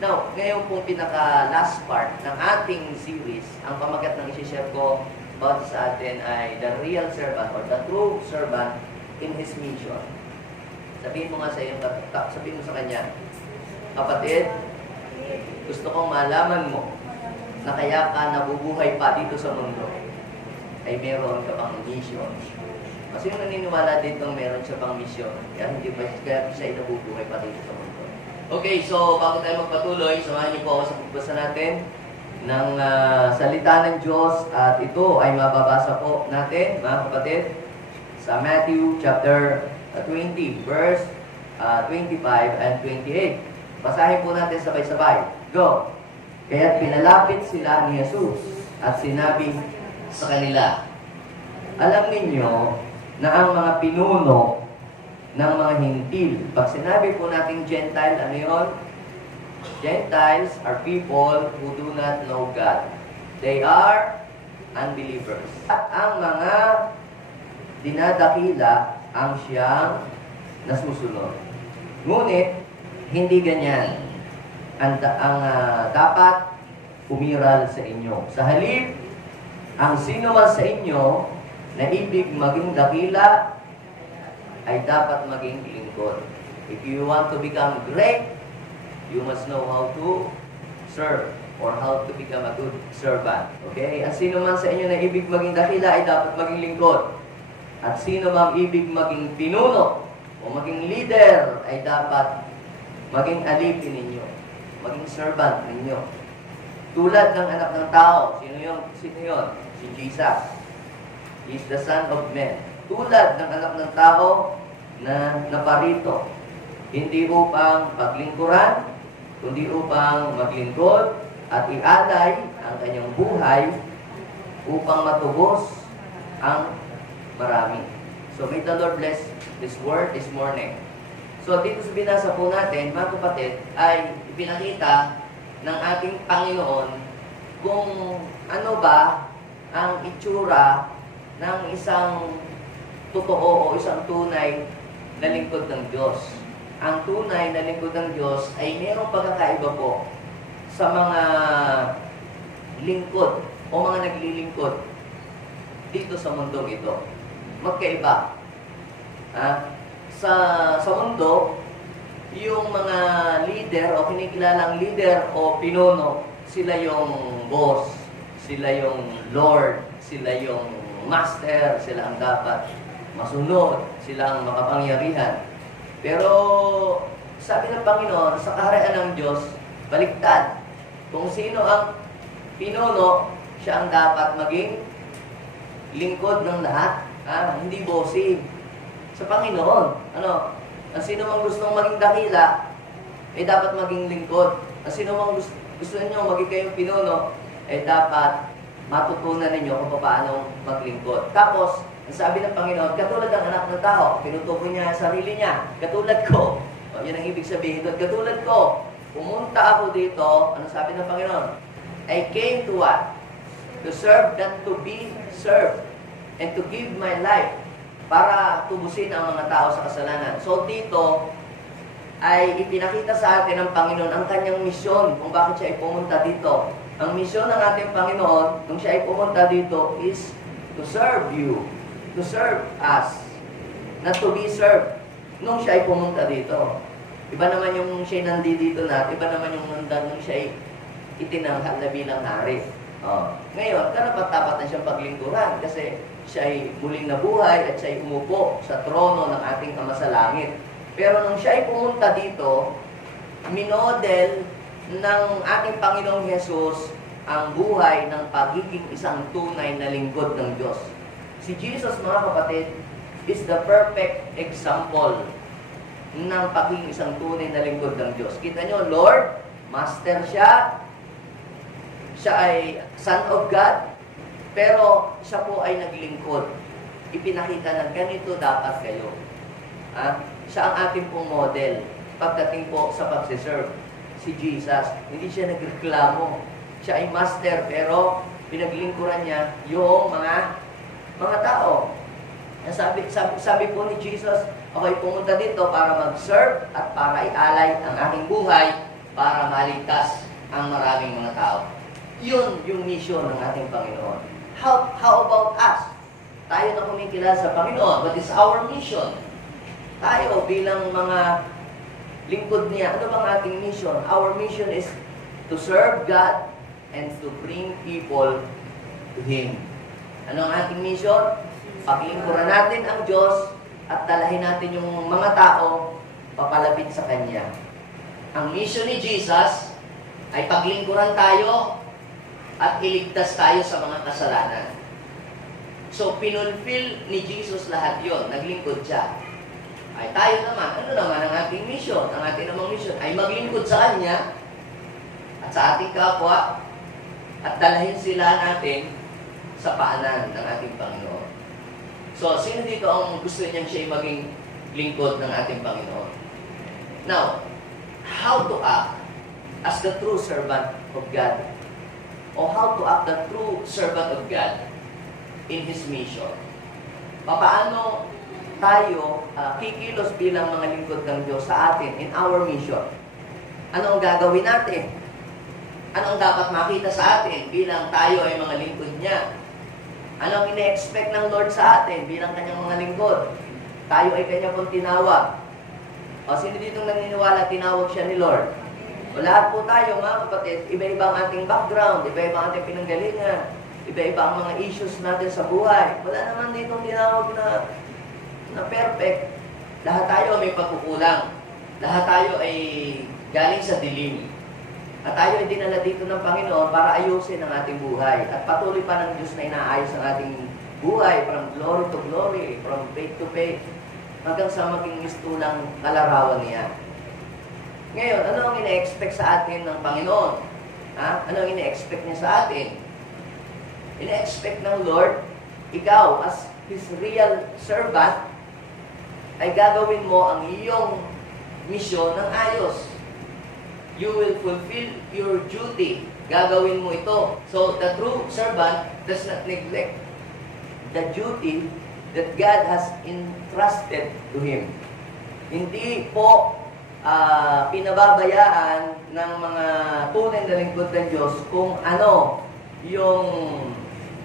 Now, ngayon pong pinaka-last part ng ating series, ang pamagat ng isi-share ko about sa atin ay the real servant or the true servant in his mission. Sabihin mo nga sa iyo, sabihin mo sa kanya, kapatid, gusto kong malaman mo na kaya ka nabubuhay pa dito sa mundo ay meron ka pang mission. Kasi yung naniniwala dito meron siya pang mission, kaya hindi pa siya nabubuhay pa dito sa mundo. Okay, so bago tayo magpatuloy, samahan niyo po ako sa pagbasa natin ng salita ng Diyos at ito ay mababasa po natin, mga kapatid, sa Matthew chapter 20, verse 25 and 28. Basahin po natin sabay-sabay. Go! Kaya't pinalapit sila ni Jesus at sinabi sa kanila, alam ninyo na ang mga pinuno ng mga hintil. Pag sinabi po natin Gentile, ano yun? Gentiles are people who do not know God. They are unbelievers. At ang mga dinadakila ang siyang nasusunod. Ngunit, hindi ganyan. Ang dapat umiral sa inyo. Sa halip, ang sino man sa inyo na ibig maging dakila ay dapat maging lingkod. If you want to become great, you must know how to serve or how to become a good servant. Okay? Ang sino man sa inyo na ibig maging dakila ay dapat maging lingkod. At sino mang ibig maging pinuno o maging leader ay dapat maging alipin ninyo, maging servant ninyo. Tulad ng anak ng tao. Sino yun? Si Jesus. He is the Son of Man. Tulad ng anak ng tao na naparito. Hindi upang paglingkuran, kundi upang maglingkod at ialay ang kanyang buhay upang matubos ang marami. So may the Lord bless this word this morning. So dito sa binasa po natin, mga kapatid, ay ipinakita ng ating Panginoon kung ano ba ang itsura ng isang totoo o isang tunay na lingkod ng Diyos. Ang tunay na lingkod ng Diyos ay mayroong pagkakaiba po sa mga lingkod o mga naglilingkod dito sa mundong ito. Magkaiba. Sa mundo, yung mga leader o kinikilalang leader o pinuno, sila yung boss, sila yung Lord, sila yung master, sila ang dapat masunod, sila ang makapangyarihan. Pero sabi ng Panginoon, sa kaharian ng Diyos, baliktad. Kung sino ang pinuno, siya ang dapat maging lingkod ng lahat. Hindi bossy. Sa Panginoon, ang sino mang gustong maging dakila, ay dapat maging lingkod. Ang sino mang gusto niyo maging kayong pinuno, ay dapat matutunan ninyo kung paano maglingkod. Tapos, ang sabi ng Panginoon, katulad ng anak ng tao, pinutukoy niya ang sarili niya, katulad ko. Yan ang ibig sabihin doon, katulad ko. Pumunta ako dito, ano sabi ng Panginoon? I came to what? To serve, not to be served. And to give my life para tubusin ang mga tao sa kasalanan. So dito, ay ipinakita sa atin ng Panginoon ang kanyang misyon kung bakit siya ay pumunta dito. Ang misyon ng ating Panginoon, nung siya ay pumunta dito, is to serve you, to serve us, not to be served. Nung siya ay pumunta dito. Iba naman yung siya ay nandito na, iba naman yung nung siya ay itinanghal na bilang hari. Ngayon, karapat-dapat na siyang paglingkuran kasi siya ay muling nabuhay at siya ay umupo sa trono ng ating Ama sa langit. Pero nung siya ay pumunta dito, minodel ng ating Panginoong Hesus ang buhay ng pagiging isang tunay na lingkod ng Diyos. Si Jesus, mga kapatid, is the perfect example ng pagiging isang tunay na lingkod ng Diyos. Kita nyo, Lord, Master siya, siya ay Son of God, pero siya po ay naglingkod. Ipinakita na ganito dapat kayo. Siya ang ating pong model pagdating po sa pagsiserve. Si Jesus, hindi siya nagreklamo. Siya ay master, pero pinaglingkuran niya yung mga tao. Sabi po ni Jesus, ako'y pumunta dito para mag-serve at para ialay ang aking buhay para maligtas ang maraming mga tao. Yun yung mission ng ating Panginoon. How about us? Tayo na kumikilala sa Panginoon. What is our mission? Tayo bilang mga lingkod niya, ano bang ating mission? Our mission is to serve God and to bring people to Him. Ano ang ating mission? Paglingkuran natin ang Diyos at dalahin natin yung mga tao papalapit sa Kanya. Ang mission ni Jesus ay paglingkuran tayo at iligtas tayo sa mga kasalanan. So, pinulfill ni Jesus lahat yon. Naglingkod siya. Ay tayo naman, ano naman ang ating mission? Ang ating namang mission ay maglingkod sa Kanya at sa ating kapwa at dalahin sila natin sa paanan ng ating Panginoon. So, sino dito ang gusto niyang siya maging lingkod ng ating Panginoon? Now, how to act as the true servant of God? O how to act the true servant of God in His mission? Paano tayo kikilos bilang mga lingkod ng Diyos sa atin in our mission? Ano ang gagawin natin? Ano ang dapat makita sa atin bilang tayo ay mga lingkod niya? Ano ang ine-expect ng Lord sa atin bilang Kanyang mga lingkod? Tayo ay Kanya pong tinawag. O sino dito naniniwala tinawag siya ni Lord? O lahat po tayo mga kapatid, iba-iba ang ating background, iba-iba ang ating pinanggalingan, iba-iba ang mga issues natin sa buhay. Wala naman dito tinawag na perfect. Lahat tayo may pagkukulang. Lahat tayo ay galing sa dilim. At tayo ay dinala dito ng Panginoon para ayusin ang ating buhay. At patuloy pa ng Diyos na inaayos ang ating buhay from glory to glory, from faith to faith, hanggang sa maging mistulang kalarawan niya. Ngayon, ano ang ina-expect sa atin ng Panginoon? Ano ang ina-expect niya sa atin? Ina-expect ng Lord, ikaw as His real servant, ay gagawin mo ang iyong misyon ng ayos. You will fulfill your duty. Gagawin mo ito. So, the true servant does not neglect the duty that God has entrusted to him. Hindi po pinababayaan ng mga tunay na lingkod ng Diyos kung ano yung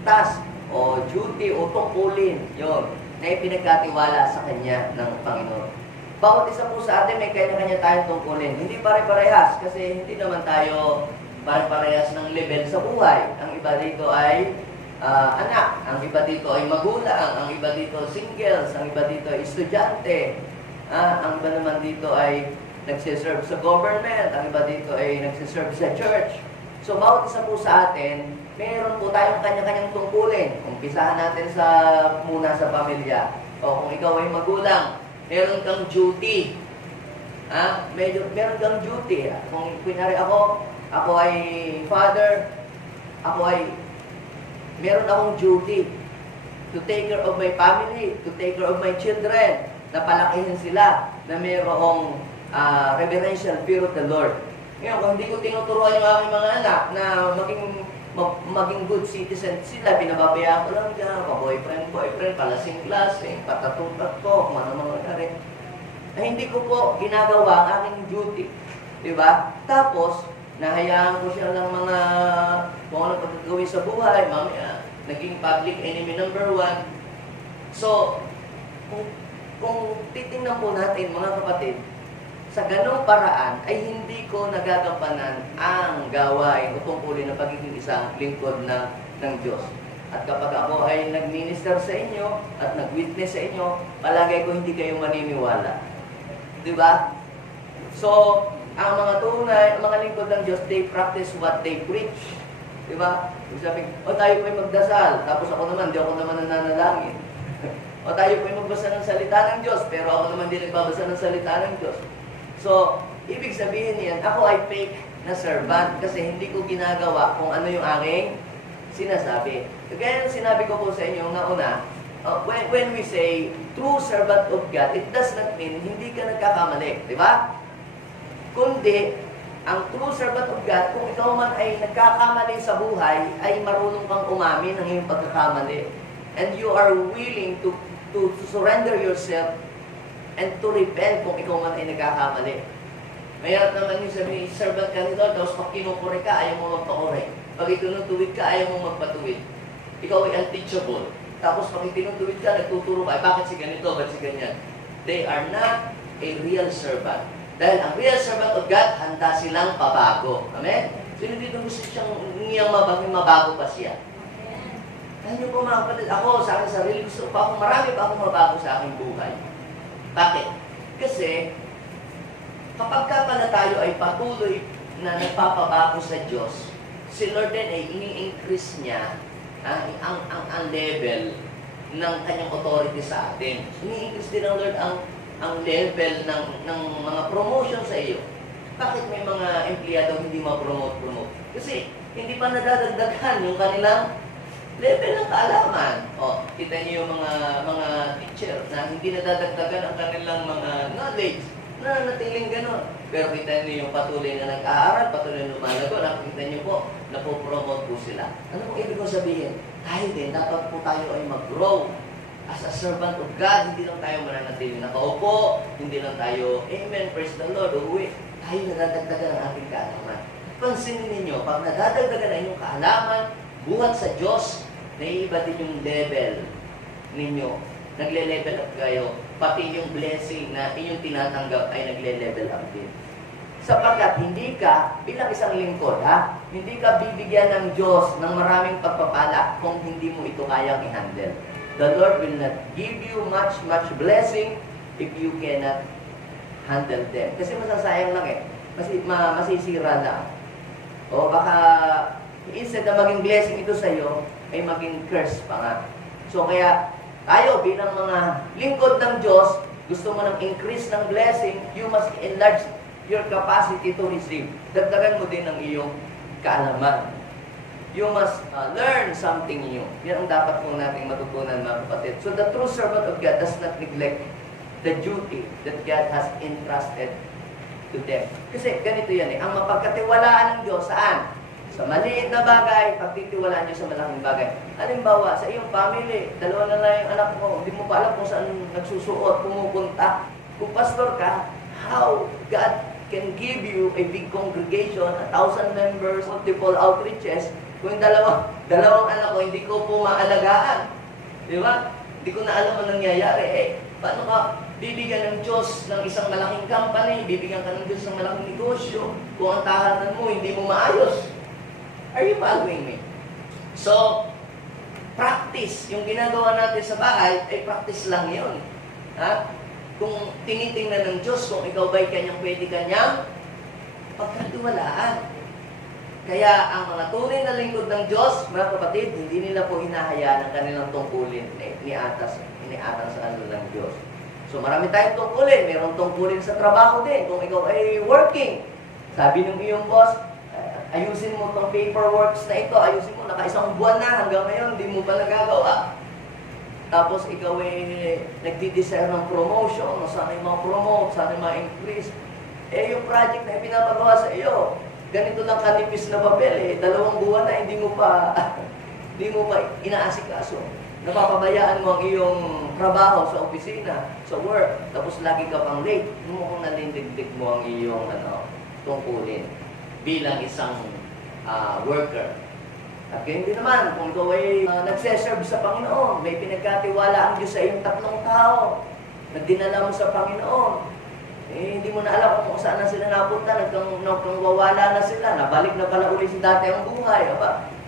task o duty o tungkulin yon na ipinagkatiwala sa Kanya ng Panginoon. Bawat isa po sa atin may kanya-kanya tayong tungkulin. Hindi pare-parehas kasi hindi naman tayo pare-parehas ng level sa buhay. Ang iba dito ay anak, ang iba dito ay magulang, ang iba dito singles, ang iba dito ay estudyante, ang iba naman dito ay nagsiserve sa government, ang iba dito ay nagsiserve sa church. So bawat isa po sa atin, meron po tayong kanya-kanyang tungkulin. Umpisahan natin muna sa pamilya. O kung ikaw ay magulang, meron kang duty. Meron kang duty. Kung kunyari ako ay father, meron akong duty to take care of my family, to take care of my children, na palakihin sila, na mayroong reverential fear of the Lord. Ngayon, kung hindi ko tinuturuan yung aking mga anak na maging good citizen sila, pinababayaan ko lang dyan, boyfriend, palasing-lasing, patatong-tatok, manamangagari. Hindi ko po ginagawa ang aking duty. Diba? Tapos, nahayaan ko siya ng mga kung ano pagkagawin sa buhay, mamaya, naging public enemy number 1. So, kung titingnan po natin, mga kapatid, sa ganong paraan ay hindi ko nagagampanan ang gawain o tungkulin ng pagiging isang lingkod ng Diyos. At kapag ako ay nag-minister sa inyo at nag-witness sa inyo, palagay ko hindi kayo maniniwala. Diba? So, ang mga tunay, ang mga lingkod ng Diyos, they practice what they preach. Diba? Sabi, tayo po ay magdasal, tapos ako naman, di ako naman nananalangin. O tayo po ay magbasa ng salita ng Diyos, pero ako naman di nagbabasa ng salita ng Diyos. So, ibig sabihin niyan, ako ay fake na servant kasi hindi ko ginagawa kung ano yung aking sinasabi. Kaya sinabi ko po sa inyo nauna, when we say true servant of God, it does not mean hindi ka nagkakamali, di ba? Kundi, ang true servant of God, kung ikaw man ay nagkakamali sa buhay, ay marunong kang umamin ng iyong pagkakamali. And you are willing to surrender yourself and to repent kung ikaw man ay nagkakamali. Mayroon naman yung sabi, servant ka nito, tapos pag kinukure ka, ayaw mo magpakure. Pag itinutuwid ka, ayaw mo magpatuwid. Ikaw ay unteachable. Tapos pag itinutuwid ka, nagtuturo ka, bakit si ganito, bakit si ganyan? They are not a real servant. Dahil ang real servant of God, handa silang pabago. Amen? Sino dito gusto niyang mabago pa siya? Kaya niyo po mga kapatid, ako sa akin sarili, gusto pa ako, marami pa akong mabago sa aking buhay. Bakit? Kasi, kapag ka pala tayo ay patuloy na nagpapabago sa Diyos, si Lord din ay ini-increase niya ang level ng kanyang authority sa atin. Ini-increase din ng Lord ang level ng mga promotion sa iyo. Bakit may mga empleyado hindi ma-promote? Kasi hindi pa nadadagdagan yung kanilang level ng kaalaman. O, kita niyo yung mga teacher na hindi nadadagdagan ang kanilang mga knowledge na natiling gano'n. Pero kita niyo yung patuloy na nag-aaral, patuloy na lumalago, nakikita niyo po, napopromote po sila. Ano po ibig kong sabihin? Tayo din, dapat po tayo ay mag-grow. As a servant of God, hindi lang tayo mananatili nakaupo, hindi lang tayo, amen, praise the Lord, uwi. Tayo nadadagdagan ang ating kaalaman. Pansinin ninyo, pag nadadagdagan na inyong kaalaman, buhat sa Diyos, naiiba din yung level ninyo. Nagle-level up kayo. Pati yung blessing na inyong tinatanggap ay nagle-level up din. Sapagkat hindi ka, bilang isang lingkod, hindi ka bibigyan ng Diyos ng maraming pagpapala kung hindi mo ito kayang i-handle. The Lord will not give you much blessing if you cannot handle them. Kasi masasayang lang masisira lang. O baka, instead na maging blessing ito sa iyo, ay maging curse pa nga. So kaya, tayo bilang mga lingkod ng Diyos, gusto mo ng increase ng blessing, you must enlarge your capacity to receive. Dagdagan mo din ang iyong kaalaman. You must learn something new. Yan ang dapat po nating matutunan, mga kapatid. So the true servant of God does not neglect the duty that God has entrusted to them. Kasi ganito yan ang mapagkatiwalaan ng Diyos, saan? Sa maliit na bagay, pagtitiwalaan nyo sa malaking bagay. Halimbawa, sa iyong family, dalawa na lang yung anak mo, hindi mo pa alam kung saan nagsusuot, pumupunta. Kung pastor ka, how God can give you a big congregation, 1,000 members, multiple outreaches, kung dalawang anak ko, hindi ko po maalagaan. Di ba? Hindi ko na alam ang nangyayari. Paano ka bibigyan ng Diyos ng isang malaking company, bibigyan ka ng Diyos ng malaking negosyo, kung ang tahanan mo hindi mo maayos? Are you following me? So, practice. Yung ginagawa natin sa bahay, ay practice lang yun. Kung tinitingnan ng Diyos, kung ikaw ba'y pwede kanyang pagkatiwalaan. Kaya ang mga tunay na lingkod ng Diyos, mga kapatid, hindi nila po hinahayaan ang kanilang tungkulin iniatang sa kanila ng Diyos. So marami tayong tungkulin. Mayroong tungkulin sa trabaho din. Kung ikaw ay working, sabi ng iyong boss, ayusin mo itong paperworks na ito, ayusin mo, naka-isang buwan na, hanggang ngayon, hindi mo pa nagagawa. Tapos ikaw ay nagdi-desire ng promotion, sana yung mga promote, sana yung mga increase. Yung project na ipinapagawa sa iyo, ganito lang kanipis na papel, 2 buwan na, hindi mo pa inaasikaso. Napapabayaan mo ang iyong trabaho sa opisina, sa work, tapos lagi ka pang late, mukhang nanindigdig mo ang iyong tungkulin bilang isang worker. At hindi naman, kung ikaw ay nagseserve sa Panginoon, may pinagkatiwala ang Diyos sa iyong 3 tao na dinala mo sa Panginoon. Hindi mo na alam kung saan na sila napunta, nagkawawala na sila, nabalik na pala ulit si dati ang buhay.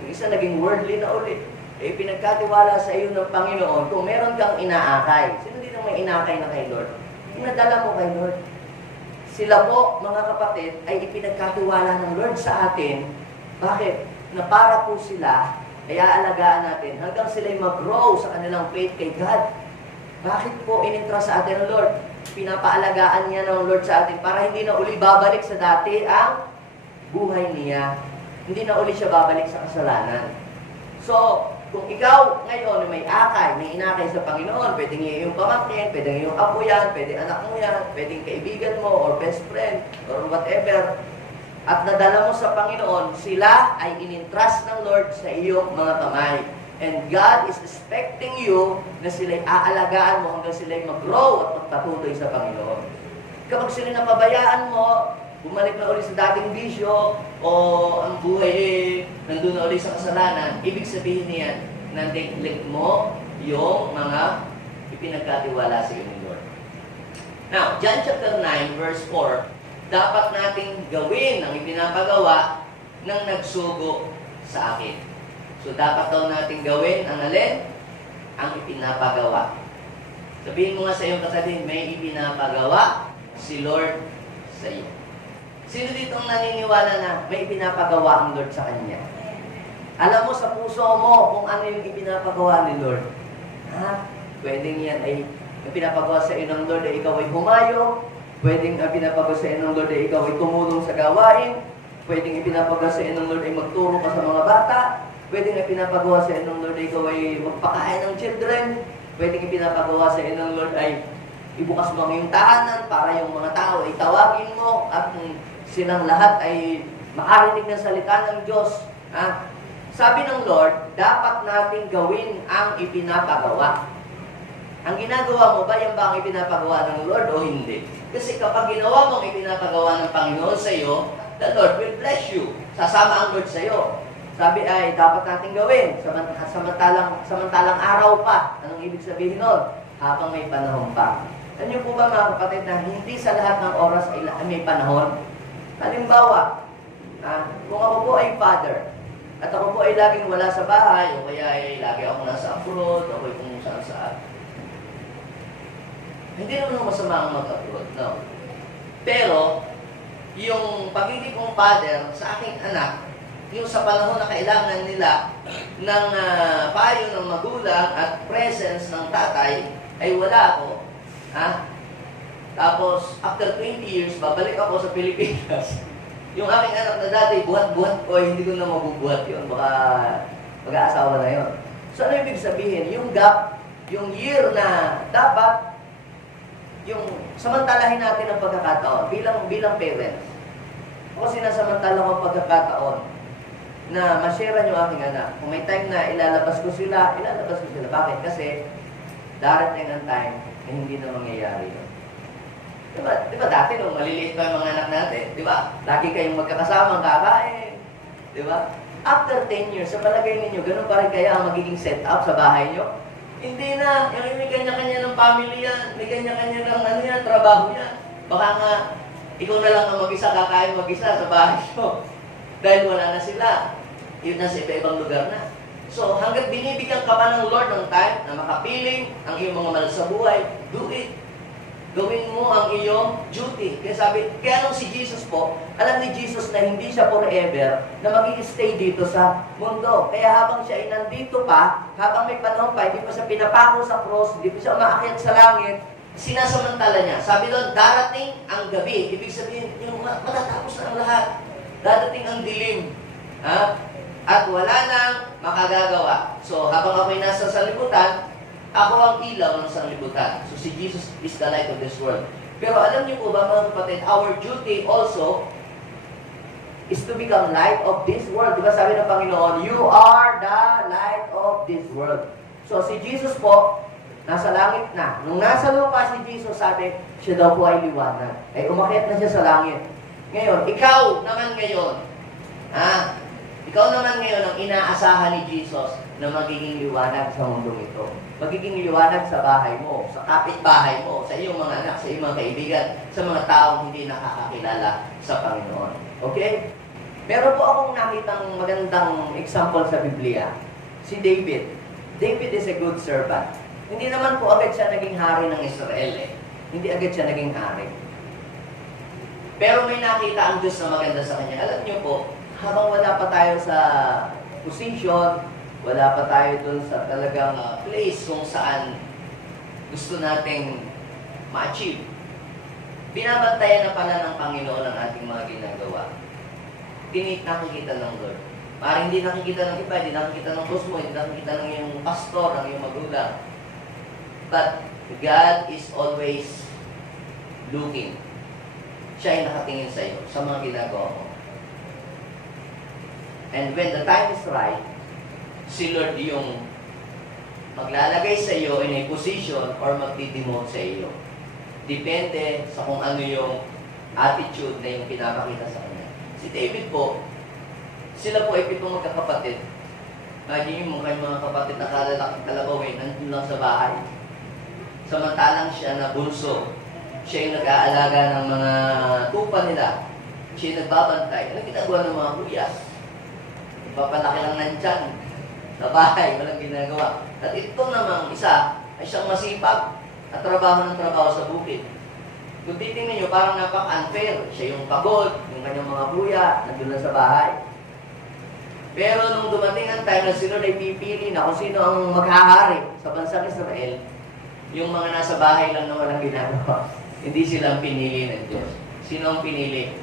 Yung isa naging worldly na ulit. Pinagkatiwala sa iyo ng Panginoon, kung meron kang inaakay. Sino dito may inaakay na kay Lord? Pinadala mo kay Lord. Sila po, mga kapatid, ay ipinagkatiwala ng Lord sa atin. Bakit? Na para po sila, ay aalagaan natin hanggang sila ay mag-grow sa kanilang faith kay God. Bakit po inintrust sa atin ng Lord? Pinapaalagaan niya ng Lord sa atin para hindi na uli babalik sa dati ang buhay niya. Hindi na uli siya babalik sa kasalanan. So, kung ikaw ngayon may akay, may inakay sa Panginoon, pwedeng iyong pamangkin, pwedeng iyong apo yan, pwedeng anak mo yan, pwedeng kaibigan mo, or best friend, or whatever, at nadala mo sa Panginoon, sila ay inintrust ng Lord sa iyong mga kamay. And God is expecting you na sila'y aalagaan mo hanggang sila'y mag-grow at magpatuloy sa Panginoon. Kapag sila napabayaan mo, bumalik na ulit sa dating bisyo, o ang buhay nandun na ulit sa kasalanan, ibig sabihin niyan, na-neglect mo yung mga ipinagkatiwala sa iyo ni Lord. Now, John chapter 9, verse 4, dapat nating gawin ang ipinapagawa ng nagsugo sa akin. So, dapat daw nating gawin ang alin? Ang ipinapagawa. Sabihin mo nga sa iyong katabi, may ipinapagawa si Lord sa iyo. Sino dito ang naniniwala na may ipinapagawa ang Lord sa kanya? Alam mo sa puso mo kung ano yung ipinapagawa ni Lord. Ha? Pwedeng yan ay ipinapagawa sa iyo ng Lord ay ikaw ay humayo. Pwedeng ipinapagawa sa iyo ng Lord ay ikaw ay tumulong sa gawain. Pwedeng ipinapagawa sa iyo ng Lord ay magturo ka sa mga bata. Pwedeng ipinapagawa sa iyo ng Lord ay ikaw ay magpakain ng children. Pwedeng ipinapagawa sa iyo ng Lord ay ibukas mo ang iyong tahanan para yung mga tao ay tawagin mo at silang lahat ay makarinig ng salita ng Diyos. Ha? Sabi ng Lord, dapat nating gawin ang ipinapagawa. Ang ginagawa mo ba, yan ba ang ipinapagawa ng Lord o hindi? Kasi kapag ginawa mo ang ipinapagawa ng Panginoon sa iyo, the Lord will bless you. Sasama ang Lord sa iyo. Sabi ay, dapat nating gawin. Samantalang araw pa. Anong ibig sabihin nun? Habang may panahon pa. Ano po ba mga kapatid na hindi sa lahat ng oras ay may panahon? Halimbawa, kung ako po ay father, at ako po ay laging wala sa bahay, o kaya ay lagi ako nasa abroad, o kung saan. Hindi naman masama ang mag-abroad, no? Pero, yung pagiging kong father sa aking anak, yung sa panahon na kailangan nila ng payo ng magulang at presence ng tatay, ay wala ako. Ha? Tapos, after 20 years, babalik ako sa Pilipinas. Yung aking anak na dati, buhat-buhat ko, hindi ko na mabubuhat yun. Baka mag-aasawa na yun. So, ano ibig sabihin? Yung gap, yung year na dapat, yung samantalahin natin ang pagkakataon bilang parents. Ako sinasamantala ko ang pagkakataon na ma-share yung aking anak. Kung may time na ilalabas ko sila. Bakit? Kasi darating ang time na hindi na mangyayari yun. Diba dati nung maliliit pa yung mga anak natin, diba? Lagi kayong magkakasama, kakain. Diba? After 10 years, sa palagay ninyo, ganun pa rin kaya ang magiging setup sa bahay nyo? Hindi na. Yung may kanya-kanya ng family yan. May kanya-kanya ng trabaho yan. Baka nga, ikaw na lang ang mag-isa, kakain mag-isa sa bahay nyo. Dahil wala na sila. Yun na sa iba-ibang lugar na. So, hanggat binibigyan ka pa ng Lord ng time na makapiling ang iyong mga mahal sa buhay, do it. Gawin mo ang iyong duty. Kaya nung si Jesus po, alam ni Jesus na hindi siya forever na mag-i-stay dito sa mundo. Kaya habang siya ay nandito pa, habang may panahon pa, hindi pa siya pinapako sa cross, hindi pa siya umaakyat sa langit, sinasamantala niya. Sabi doon, darating ang gabi. Ibig sabihin, yung matatapos na ang lahat. Darating ang dilim. Ha? At wala nang makagagawa. So, habang ako'y nasa sanlibutan, ako ang ilaw ng sanlibutan. So, si Jesus is the light of this world. Pero alam niyo po ba, mga kapatid, our duty also is to become light of this world. Diba sabi ng Panginoon, you are the light of this world. So, si Jesus po, nasa langit na. Nung nasa lupa si Jesus, sabi, siya daw po ay liwanag. Ay umakyat na siya sa langit. Ngayon, ikaw naman ngayon, ikaw naman ngayon ang inaasahan ni Jesus na magiging liwanag sa mundong ito. Magiging liwanag sa bahay mo, sa kapitbahay mo, sa iyong mga anak, sa iyong mga kaibigan, sa mga taong hindi nakakakilala sa Panginoon. Okay? Meron po akong nakitang magandang example sa Biblia. Si David. David is a good servant. Hindi naman po agad siya naging hari ng Israel Hindi agad siya naging hari. Pero may nakita ang Diyos na maganda sa kanya. Alam niyo po, habang wala pa tayo sa position, wala pa tayo dun sa talagang place kung saan gusto nating ma-achieve. Binabantayan na pala ng Panginoon ang ating mga ginagawa. Nakikita ng Lord. Parang hindi nakikita ng iba, hindi nakikita ng boss mo, hindi nakikita ng iyong pastor, ng iyong magulang. But God is always looking. Siya ay nakatingin sa iyo, sa mga ginagawa mo. And when the time is right, si Lord yung maglalagay sa iyo in a position or magdi-demote sa iyo. Depende sa kung ano yung attitude na yung pinapakita sa kanya. Si David po, sila po ay 7 magkakapatid. Imagine mo kayong mga kapatid na kalalaki kalabawin, nandun lang sa bahay. Samantalang siya na bunso, siya yung nag-aalaga ng mga tupa nila. Siya yung nagbabantay. Ano ginagawa ng mga kuyas? Papalaki lang ng tiyan sa bahay, walang ginagawa. At ito namang isa ay siyang masipag at trabaho ng trabaho sa bukid. Kung titingnan nyo, parang napak-unfair. Siya yung pagod, yung kanyang mga kuya, nandun lang sa bahay. Pero nung dumating ang time na sino ay pipili na kung sino ang maghahari sa bansang Israel, yung mga nasa bahay lang na walang ginagawa. Hindi sila ang pinili ng Diyos. Sino ang pinili?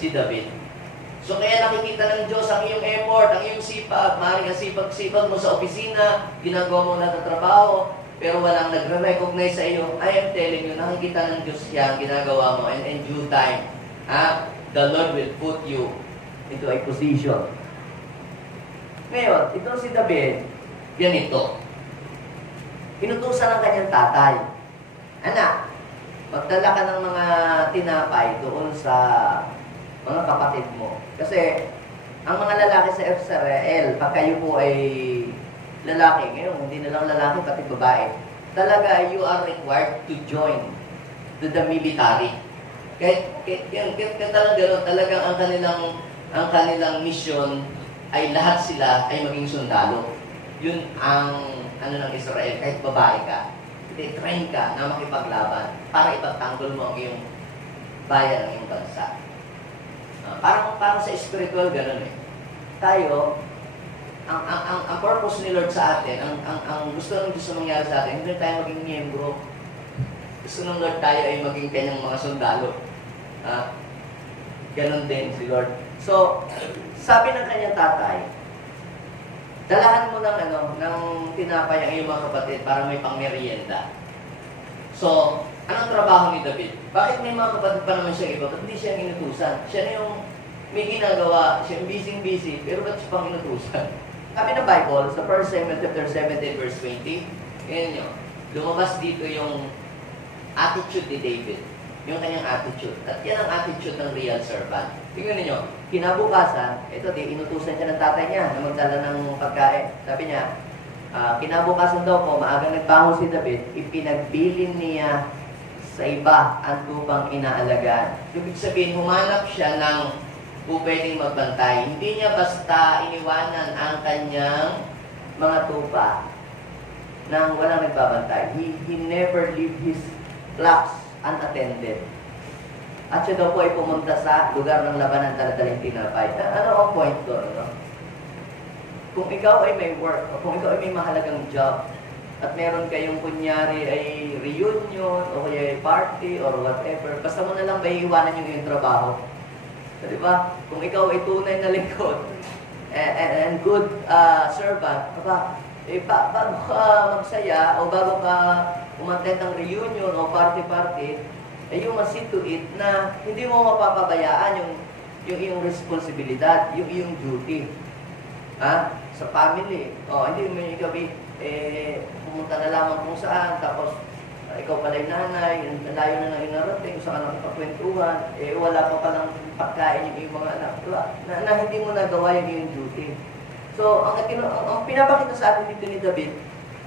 Si David. So kaya nakikita ng Diyos ang iyong effort, ang iyong sipag. Maaaring ang sipag-sipag mo sa opisina, ginagawa mo na sa trabaho, pero walang nagre-recognize sa iyo. I am telling you, nakikita ng Diyos yan, ginagawa mo, and in due time, the Lord will put you into a position. Ngayon, ito si David, ganito. Inutusan ng kanyang tatay, anak, magdala ka ng mga tinapay doon sa mga kapatid mo. Kasi, ang mga lalaki sa Israel, pag kayo po ay lalaki, ngayon, hindi na lang lalaki, pati babae, talaga, you are required to join the military. Kaya talagang gano'n, talagang ang kanilang mission ay lahat sila ay maging sundalo. Yun ang ng Israel, kahit babae ka. Train ka na makipaglaban para ipagtanggol mo ang iyong bayan, ang iyong bansa. Parang sa spiritual, gano'n eh. Tayo, ang purpose ni Lord sa atin, ang gusto ng Diyos na mangyari sa atin, hindi tayo maging miyembro. Gusto ng Lord tayo ay maging kanyang mga sundalo. Ganon din si Lord. So, sabi ng kanyang tatay, dalahan mo ng tinapay ang iyong mga kapatid para may pangmerienda. So, anong trabaho ni David? Bakit may mga kapatid pa naman siya iba? Ba't hindi siya inutusan? Siya na yung may ginagawa, siya yung busy, pero ba't siya pang inutusan? Sabi ng Bible, sa 1 Samuel chapter 17 verse 20, ngayon nyo, lumabas dito yung attitude ni David. Yung kanyang attitude. At yan ang attitude ng real servant. Tingnan ninyo, kinabukasan, ito, inutusan siya ng tatay niya na magdala ng pagkain. Sabi niya, kinabukasan daw po, maagang nagbangon si David, ipinagbilin niya sa iba ang tupang inaalagaan. Ibig sabihin, humanap siya ng pwedeng magbantay. Hindi niya basta iniwanan ang kanyang mga tupa nang walang nagbabantay. He never leave his flocks unattended. At siya daw po ay pumunta sa lugar ng labanan daladaling tinapay. Ano ang point doon? No? Kung ikaw ay may work, o kung ikaw ay may mahalagang job, at meron kayong kunyari ay reunion, o kaya ay party, or whatever, basta mo na lang ba iiwanan yung iyong trabaho? So, di ba? Kung ikaw ay tunay na lingkod, and good servant, bago ka magsaya, o bago ka umattend ng reunion o party-party, ay you must see to it na hindi mo mapapabayaan yung iyong responsibilidad, yung iyong duty. Sa family. Hindi mo yung ikaw pumunta na lamang kung saan, tapos ikaw pala yung nanay, layo na lang yung narating, kung saan ka nakapagkwentuhan, wala pa palang pagkain yung iyong mga anak. Na hindi mo nagawa yung iyong duty. So, ang pinapakita sa atin dito ni David,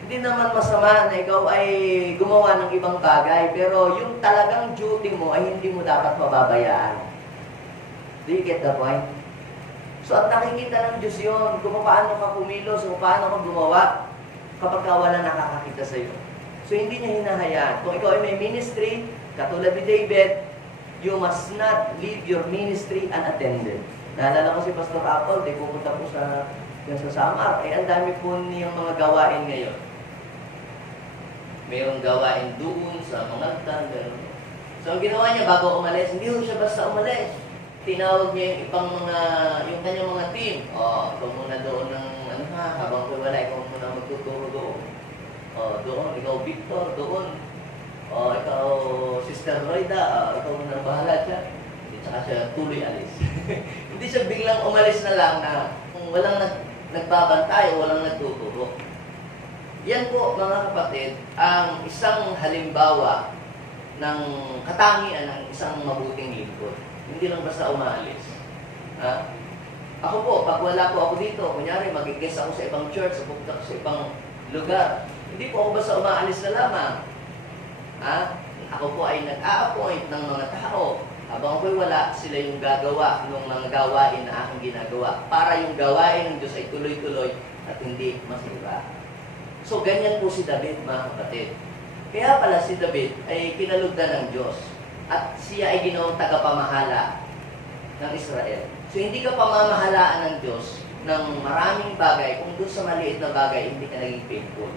hindi naman masama na ikaw ay gumawa ng ibang bagay, pero yung talagang duty mo ay hindi mo dapat mababayaan. Do you get the point? So, at nakikita ng Diyos yun, kung paano ka kumilos, kung paano ka gumawa, kapag wala nakakakita sa iyo. So, hindi niya hinahayaan. Kung ikaw ay may ministry, katulad ni David, you must not leave your ministry unattended. Naalala ko si Pastor Apple, pupunta po sa Samar. Ang dami po niyang mga gawain ngayon. Mayroong gawain doon sa mga gano'n. So, ang ginawa niya bago umalis, hindi ko siya basta umalis. Tinawag niya yung ibang yung kanyang mga team. Ikaw muna doon ng, habang ko wala, ikaw muna magtuturo doon. Doon, ikaw Victor, doon. Ikaw Sister Roida, ikaw muna bahala siya. Tsaka siya tuloy alis. Hindi siya biglang umalis na lang na walang nagbabantay o walang nagtuturo. Yan po, mga kapatid, ang isang halimbawa ng katangian ng isang mabuting lingkod. Hindi lang basta umaalis. Ha? Ako po, pag wala po ako dito, kunyari mag-guest ako sa ibang church, pupunta ako sa ibang lugar, hindi po ako basta umaalis na lamang. Ha? Ako po ay nag-a-appoint ng mga tao. Habang ako'y wala, sila yung gagawa ng mga gawain na aking ginagawa para yung gawain ng Diyos ay tuloy-tuloy at hindi masira. So, ganyan po si David, mga kapatid. Kaya pala si David ay kinalugdan ng Diyos at siya ay ginawang tagapamahala ng Israel. So, hindi ka pamamahalaan ng Diyos ng maraming bagay kung doon sa maliit na bagay hindi ka naging faithful.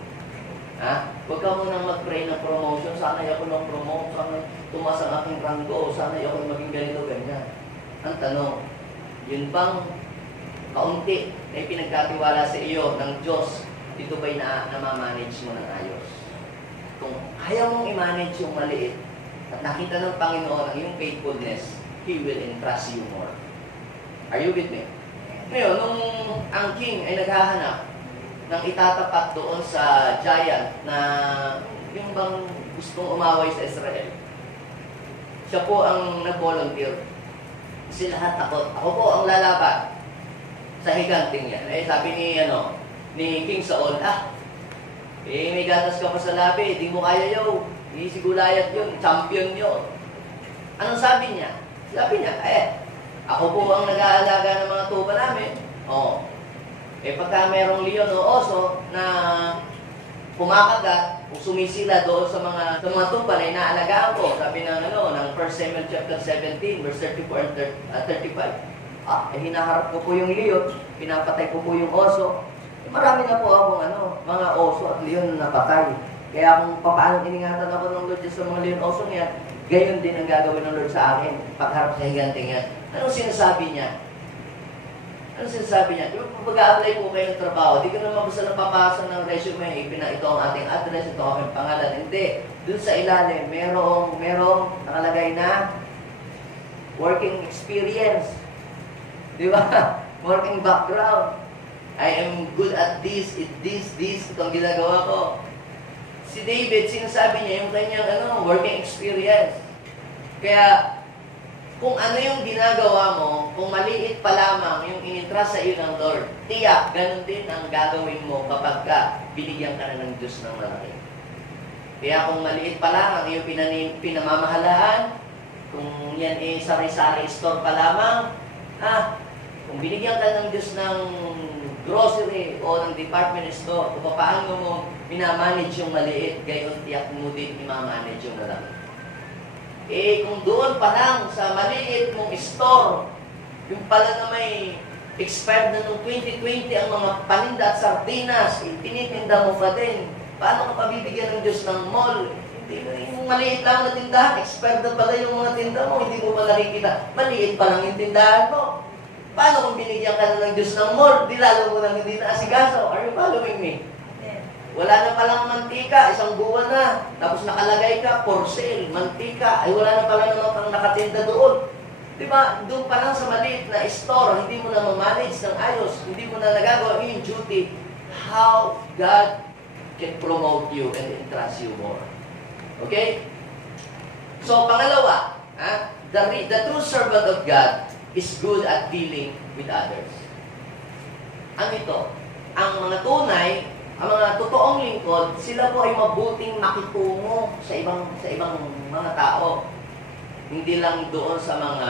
Ha? Huwag ka munang mag-pray ng promotion. Sana ako ng promote. Sana tumas ang aking ranggo. Sana ako maging ganito, ganyan. Ang tanong, yun bang kaunti ay pinagkatiwala sa iyo ng Diyos, ito ba'y na-manage mo ng ayos? Kung ayaw mong i-manage yung maliit at nakita ng Panginoon ang iyong faithfulness, He will entrust you more. Are you with me? Ngayon, nung ang king ay naghahanap ng itatapat doon sa giant na yung bang gustong umaway sa Israel, siya po ang nag-volunteer. Kasi lahat takot. Ako po ang lalaban sa higanting yan. Eh, sabi ni King Saul, may gatas ka pa sa labi, di mo kaya yaw. Di si Gulayat yun, champion yun. Anong sabi niya? Sabi niya, ako po ang nag-aalaga ng mga tupa namin. Pagka merong leon o oso na kumakagat o sumisila doon sa mga tupa na inaalagaan ko, sabi ng 1 Samuel chapter 17, verse 34 and 35. Hinaharap ko po yung leon, pinapatay ko po yung oso. Marami na po akong mga oso at leon na napatay. Kaya kung paano iningatan ako ng Lord sa mga leon oso niya, gayon din ang gagawin ng Lord sa akin pagharap sa higanting yan. Anong sinasabi niya? Anong sinasabi niya? Diba, pag mag-a-apply po kayo ng trabaho, di ka naman basta napapasa ng resume, ito ang ating address, ito ang aking pangalan. Hindi. Doon sa ilalim, merong nakalagay na working experience. Di ba? Working background. I am good at this, ito ang ginagawa ko. Si David, sinasabi niya yung kanyang working experience. Kaya, kung ano yung ginagawa mo, kung maliit pa lamang yung inintrust sa iyo ng Lord, tiyak, ganun din ang gagawin mo kapag ka binigyan ka na ng Diyos ng malaki. Kaya kung maliit pa lang ang iyong pinamamahalaan, kung yan ay sari-sari store pa lamang, kung binigyan ka ng Diyos ng grocery o ng department store, kung paano mo minamanage yung maliit, gayon tiyak mo din imamanage yung malaki. Kung doon pa lang sa maliit mong store, yung pala na may expired na noong 2020 ang mga paninda at sardinas, tinitinda mo pa din. Paano ka pabibigyan ng Diyos ng mall? Yung maliit lang na tindahan, expired na pala yung mga tinda mo, hindi mo pa nakikita. Maliit pa lang yung tindahan mo. Paano kung binigyan ka na ng Diyos ng mall, di lalo mo nang hindi na asikaso? Are you following me? Wala na palang mantika, isang buwan na. Tapos nakalagay ka, for sale, mantika. Ay wala na pala naman pang nakatinda doon. Diba, doon pa lang sa maliit na store, hindi mo na ma-manage ng ayos, hindi mo na nagagawa yung duty. How God can promote you and entrust you more. Okay? So, pangalawa, the true servant of God is good at dealing with others. Ano ito? Ang mga tunay, ang mga totoong lingkod, sila po ay mabuting makitungo sa ibang mga tao. Hindi lang doon sa mga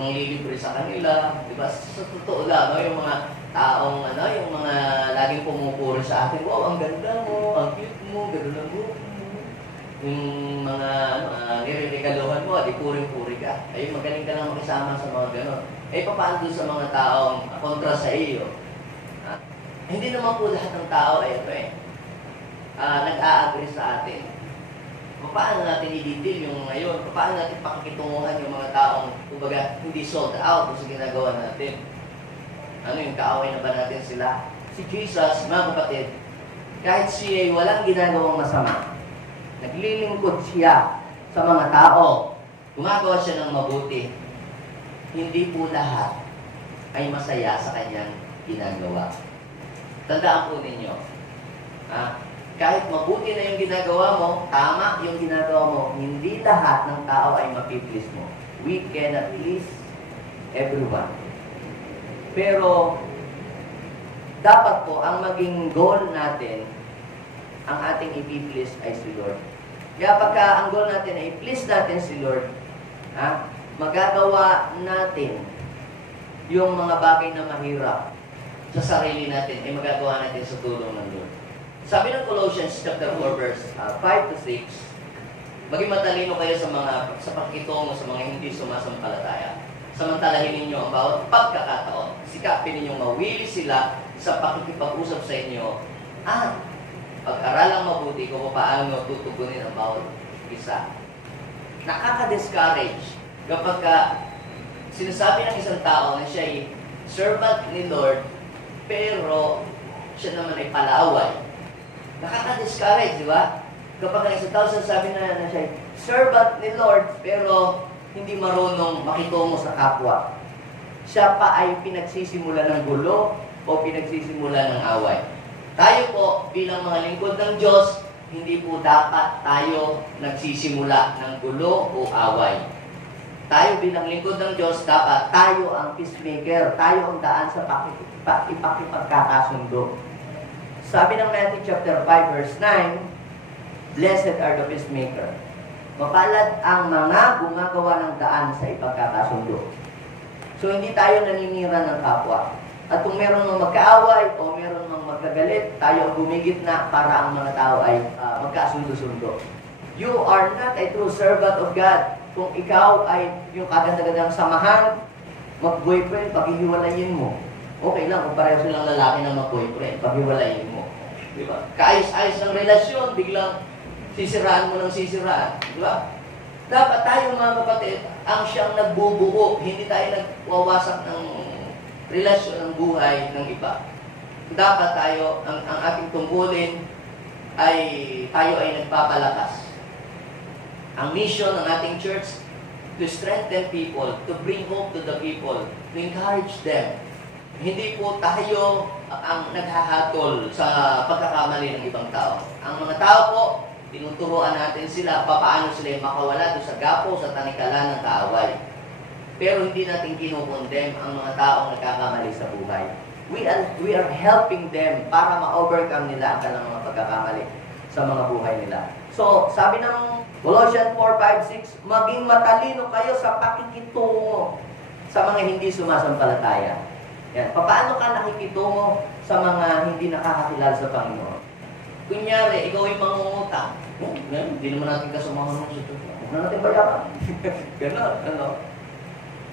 manglilibre sa kanila, di ba? Sa totoo lang, yung mga taong, yung mga laging pumupuri sa atin, wow, ang ganda mo, ang cute mo, gano'n ang buhok mo. Yung mga nire-regaluhan mo, di puring-puri ka. Ay, magaling ka lang makisama sa mga gano'n. Paano doon sa mga taong kontra sa iyo? Hindi naman po lahat ng tao nag-a-agree sa atin. Paano natin i-detail yung ngayon? Paano natin pakikitunguhan yung mga taong, kumbaga, hindi sold out sa ginagawa natin? Yung kaaway na ba natin sila? Si Jesus, mga kapatid, kahit siya ay walang ginagawang masama, naglilingkod siya sa mga tao, gumagawa siya ng mabuti, hindi po lahat ay masaya sa kanyang ginagawa. Tandaan po ninyo, Kahit mabuti na yung ginagawa mo, tama yung ginagawa mo, hindi lahat ng tao ay mapiplease mo. We cannot please everyone. Pero, dapat po, ang maging goal natin, ang ating ipiplease ay si Lord. Kaya pagka ang goal natin ay please natin si Lord, magagawa natin yung mga bagay na mahirap sa sarili natin, ay magagawa natin sa tulong ng Lord. Sabi ng Colossians chapter 4 verse 5 to 6, maging matalino kayo sa pakikitungo sa mga hindi sumasampalataya. Samantalahin ninyo ang bawat pagkakataon. Sikapin ninyong mawili sila sa pakikipag-usap sa inyo at pag-aralang mabuti kung paano tutugunin ang bawat isa. Nakaka-discourage kapag sinasabi ng isang tao na siya ay servant ni Lord, pero siya naman ay palaway. Nakaka-discourage, di ba? Kapag ang isang tao sasabi na siya ay servant ni Lord, pero hindi marunong makitungo sa kapwa. Siya pa ay pinagsisimula ng gulo o pinagsisimula ng away. Tayo po, bilang mga lingkod ng Diyos, hindi po dapat tayo nagsisimula ng gulo o away. Tayo bilang lingkod ng Diyos, dapat tayo ang peacemaker, tayo ang daan sa pakipagkakasundo. Sabi ng Matthew chapter 5 verse 9, Blessed are the peacemaker. Mapalad ang mga gumagawa ng daan sa ipagkakasundo. So hindi tayo naninira ng kapwa. At kung meron mang magkaaway o meron mang magkagalit, tayo ang gumigitna para ang mga tao ay magkasundo-sundo. You are not a true servant of God. Kung ikaw ay yung kaganda-gandang samahan, mag-boyfriend, paghihiwalayin mo. Okay lang kung pareho silang lalaki na mag-boyfriend, paghiwalayin mo. Diba? Kaayos-ayos ng relasyon, biglang sisiraan mo ng sisiraan. Diba? Dapat tayo mga kapatid, ang siyang nagbubuo, hindi tayo nagwawasak ng relasyon ng buhay ng iba. Dapat tayo, ang ating tungkulin ay tayo ay nagpapalakas. Ang mission ng ating church, to strengthen people, to bring hope to the people, to encourage them. Hindi po tayo ang naghahatol sa pagkakamali ng ibang tao. Ang mga tao po, tinuturuan natin sila paano sila makawala doon sa gapo, sa tanikalan ng kaaway. Pero hindi natin kinukondem ang mga taong nagkakamali sa buhay. We are helping them para ma-overcome nila ang kanilang mga pagkakamali sa mga buhay nila. So, sabi ng Colossians 4:5-6, maging matalino kayo sa pakikitungo sa mga hindi sumasampalataya. Yan. Paano ka nakikitungo sa mga hindi nakakakilala sa Panginoon? Kunyari, ikaw ay mangungutang. Hindi naman natin kasumahan sa ito. Huwag na natin bayaran. Ganon, ano?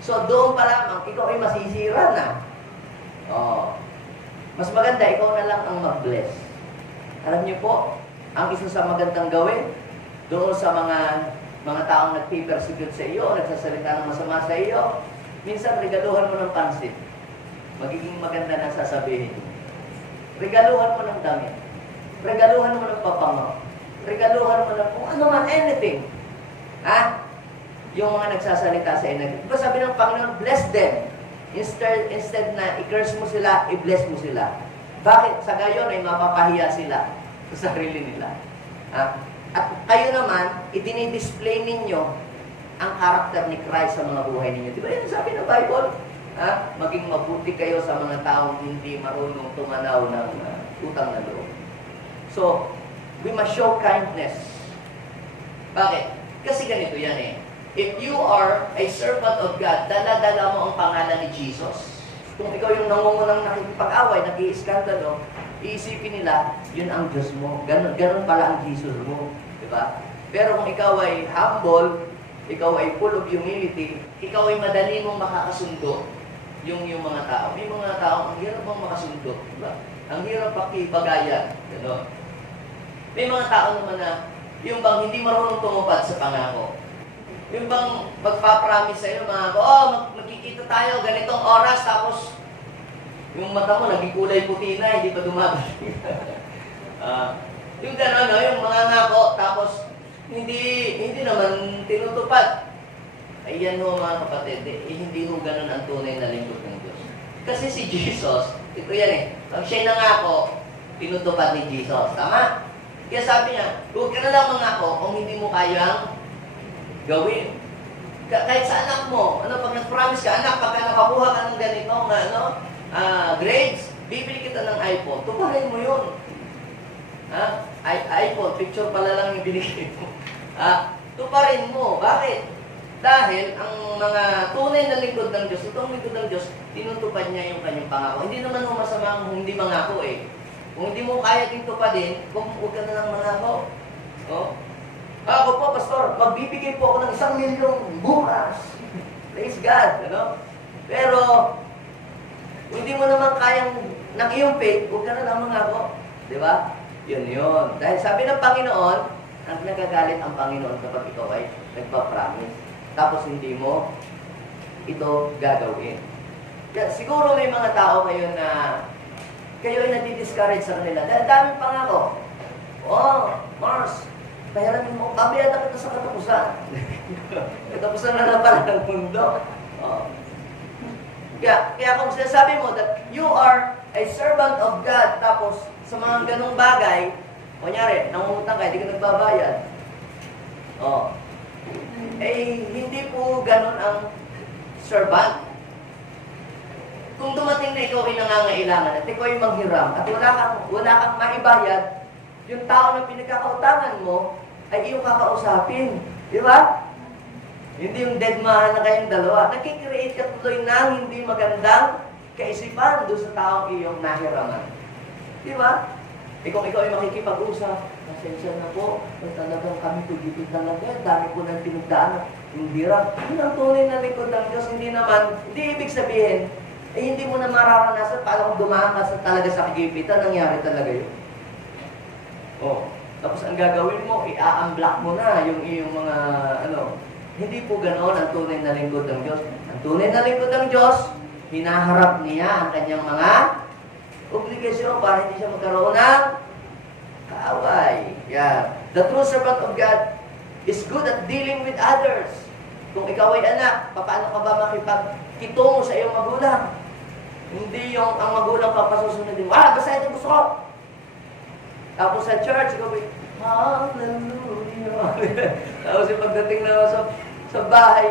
So, doon pa lamang, ikaw ay masisira na. Mas maganda, ikaw na lang ang mag-bless. Alam niyo po, ang isa sa magandang gawin, doon sa mga taong nag-persecute sa iyo, nagsasalita ng masama sa iyo, minsan regaluhan mo ng pansit. Magiging maganda na sasabihin. Regaluhan mo ng damit. Regaluhan mo ng papango. Regaluhan mo ng kung ano man, anything. Yung mga nagsasalita sa inyo. Diba sabi ng Panginoon, bless them. Instead na i-curse mo sila, i-bless mo sila. Bakit? Sa gayon ay mapapahiya sila sa sarili nila. At kayo naman, idinidisplay ninyo ang karakter ni Christ sa mga buhay ninyo. Diba yun sabi ng Bible? Maging mabuti kayo sa mga taong hindi marunong tumanaw ng utang na loob. So, we must show kindness. Bakit? Kasi ganito yan eh. If you are a servant of God, dala-dala mo ang pangalan ni Jesus. Kung ikaw yung nangungunang nakikipag-away, nag-iiskandalo, iisipin nila, yun ang Diyos mo. Ganun pala ang Jesus mo. Diba? Pero kung ikaw ay humble, ikaw ay full of humility, ikaw ay madali mong makakasundo yung mga tao. May mga tao, ang hirap mong makasundo. Diba? Ang hirap pakibagayan. Gano'n. May mga tao naman na, yung bang hindi marunong tumupad sa pangako. Yung bang magpapromise sa'yo, mga magkikita tayo ganitong oras, tapos yung mata mo naging kulay puti na, hindi pa dumadating. Yung gano'n, no? Yung mga ngako, tapos hindi naman tinutupad. Ayan ho mga kapatid, hindi ho ganun ang tunay na lingkod ng Diyos. Kasi si Jesus, ito yan eh, pag siya'y nangako, tinutupad ni Jesus. Tama? Kaya sabi niya, huwag ka na lang mangako kung hindi mo kayang gawin. Kahit sa anak mo, pag nag-promise ka, anak, pagka nakakuha ka ng ganitong grades, bibili kita ng iPhone, tuparin mo yun. iPhone, picture pala lang yung binigay mo. Tuparin mo. Bakit? Dahil ang mga tunay na lingkod ng Diyos, itong lingkod ng Diyos, tinutupad niya yung kanyang pangako. Hindi naman masama kung hindi mangako eh. Kung hindi mo kaya din tupadin, huwag ka na lang mangako. Oh? Ako po, Pastor, magbibigay po ako ng 1,000,000 bukas. Praise God. Pero, kung hindi mo naman kayang ng iyong faith, huwag ka na lang mangako. Di ba? Yun. Dahil sabi ng Panginoon, ang nagagalit ang Panginoon kapag ikaw ay nagpa-promise. Tapos hindi mo ito gagawin. Kaya, siguro may mga tao kayo na kayo ay nadi-discourage sa kanila. Dahil daming pangako. Mars, pahiramin mo, babaya na kita sa katapusan. Katapusan na pala ng mundo. Kaya kung sinasabi mo that you are a servant of God, tapos sa mga ganong bagay, kunyari, nangungutang ka, hindi ka nagbabayad. Hindi po ganon ang servant. Kung dumating na ikaw ay nangangailangan at ikaw ay manghiram at wala kang maibayad, yung tao na pinagkakautangan mo ay iyong kakausapin. Di ba? Hindi yung deadman na kayong dalawa. Nakikreate ka tuloy ng hindi magandang kaisipan doon sa taong iyong nahiraman. Di ba? Kung ikaw ay makikipag-usap, pasensya na po, talagang kami tugipid talaga, dami po ng pinagdaan, hindi hirap. Yun ang tunay na lingkod ng Diyos, hindi ibig sabihin, hindi mo na mararanasan paano kung dumaan ka talaga sa kagipitan, nangyari talaga yun. Tapos ang gagawin mo, i-unblock mo na yung iyong mga, hindi po ganoon ang tunay na lingkod ng Diyos. Ang tunay na lingkod ng Diyos, hinaharap niya ang kanyang mga obligasyon para hindi siya magkaroon ng kaaway. The true servant of God is good at dealing with others. Kung ikaw ay anak, paano ka ba makipagkitungo sa iyong magulang? Hindi yung ang magulang papasusunodin. Basta ito gusto ko. Tapos sa church, ikaw ay, hallelujah. Tapos yung pagdating na sa bahay,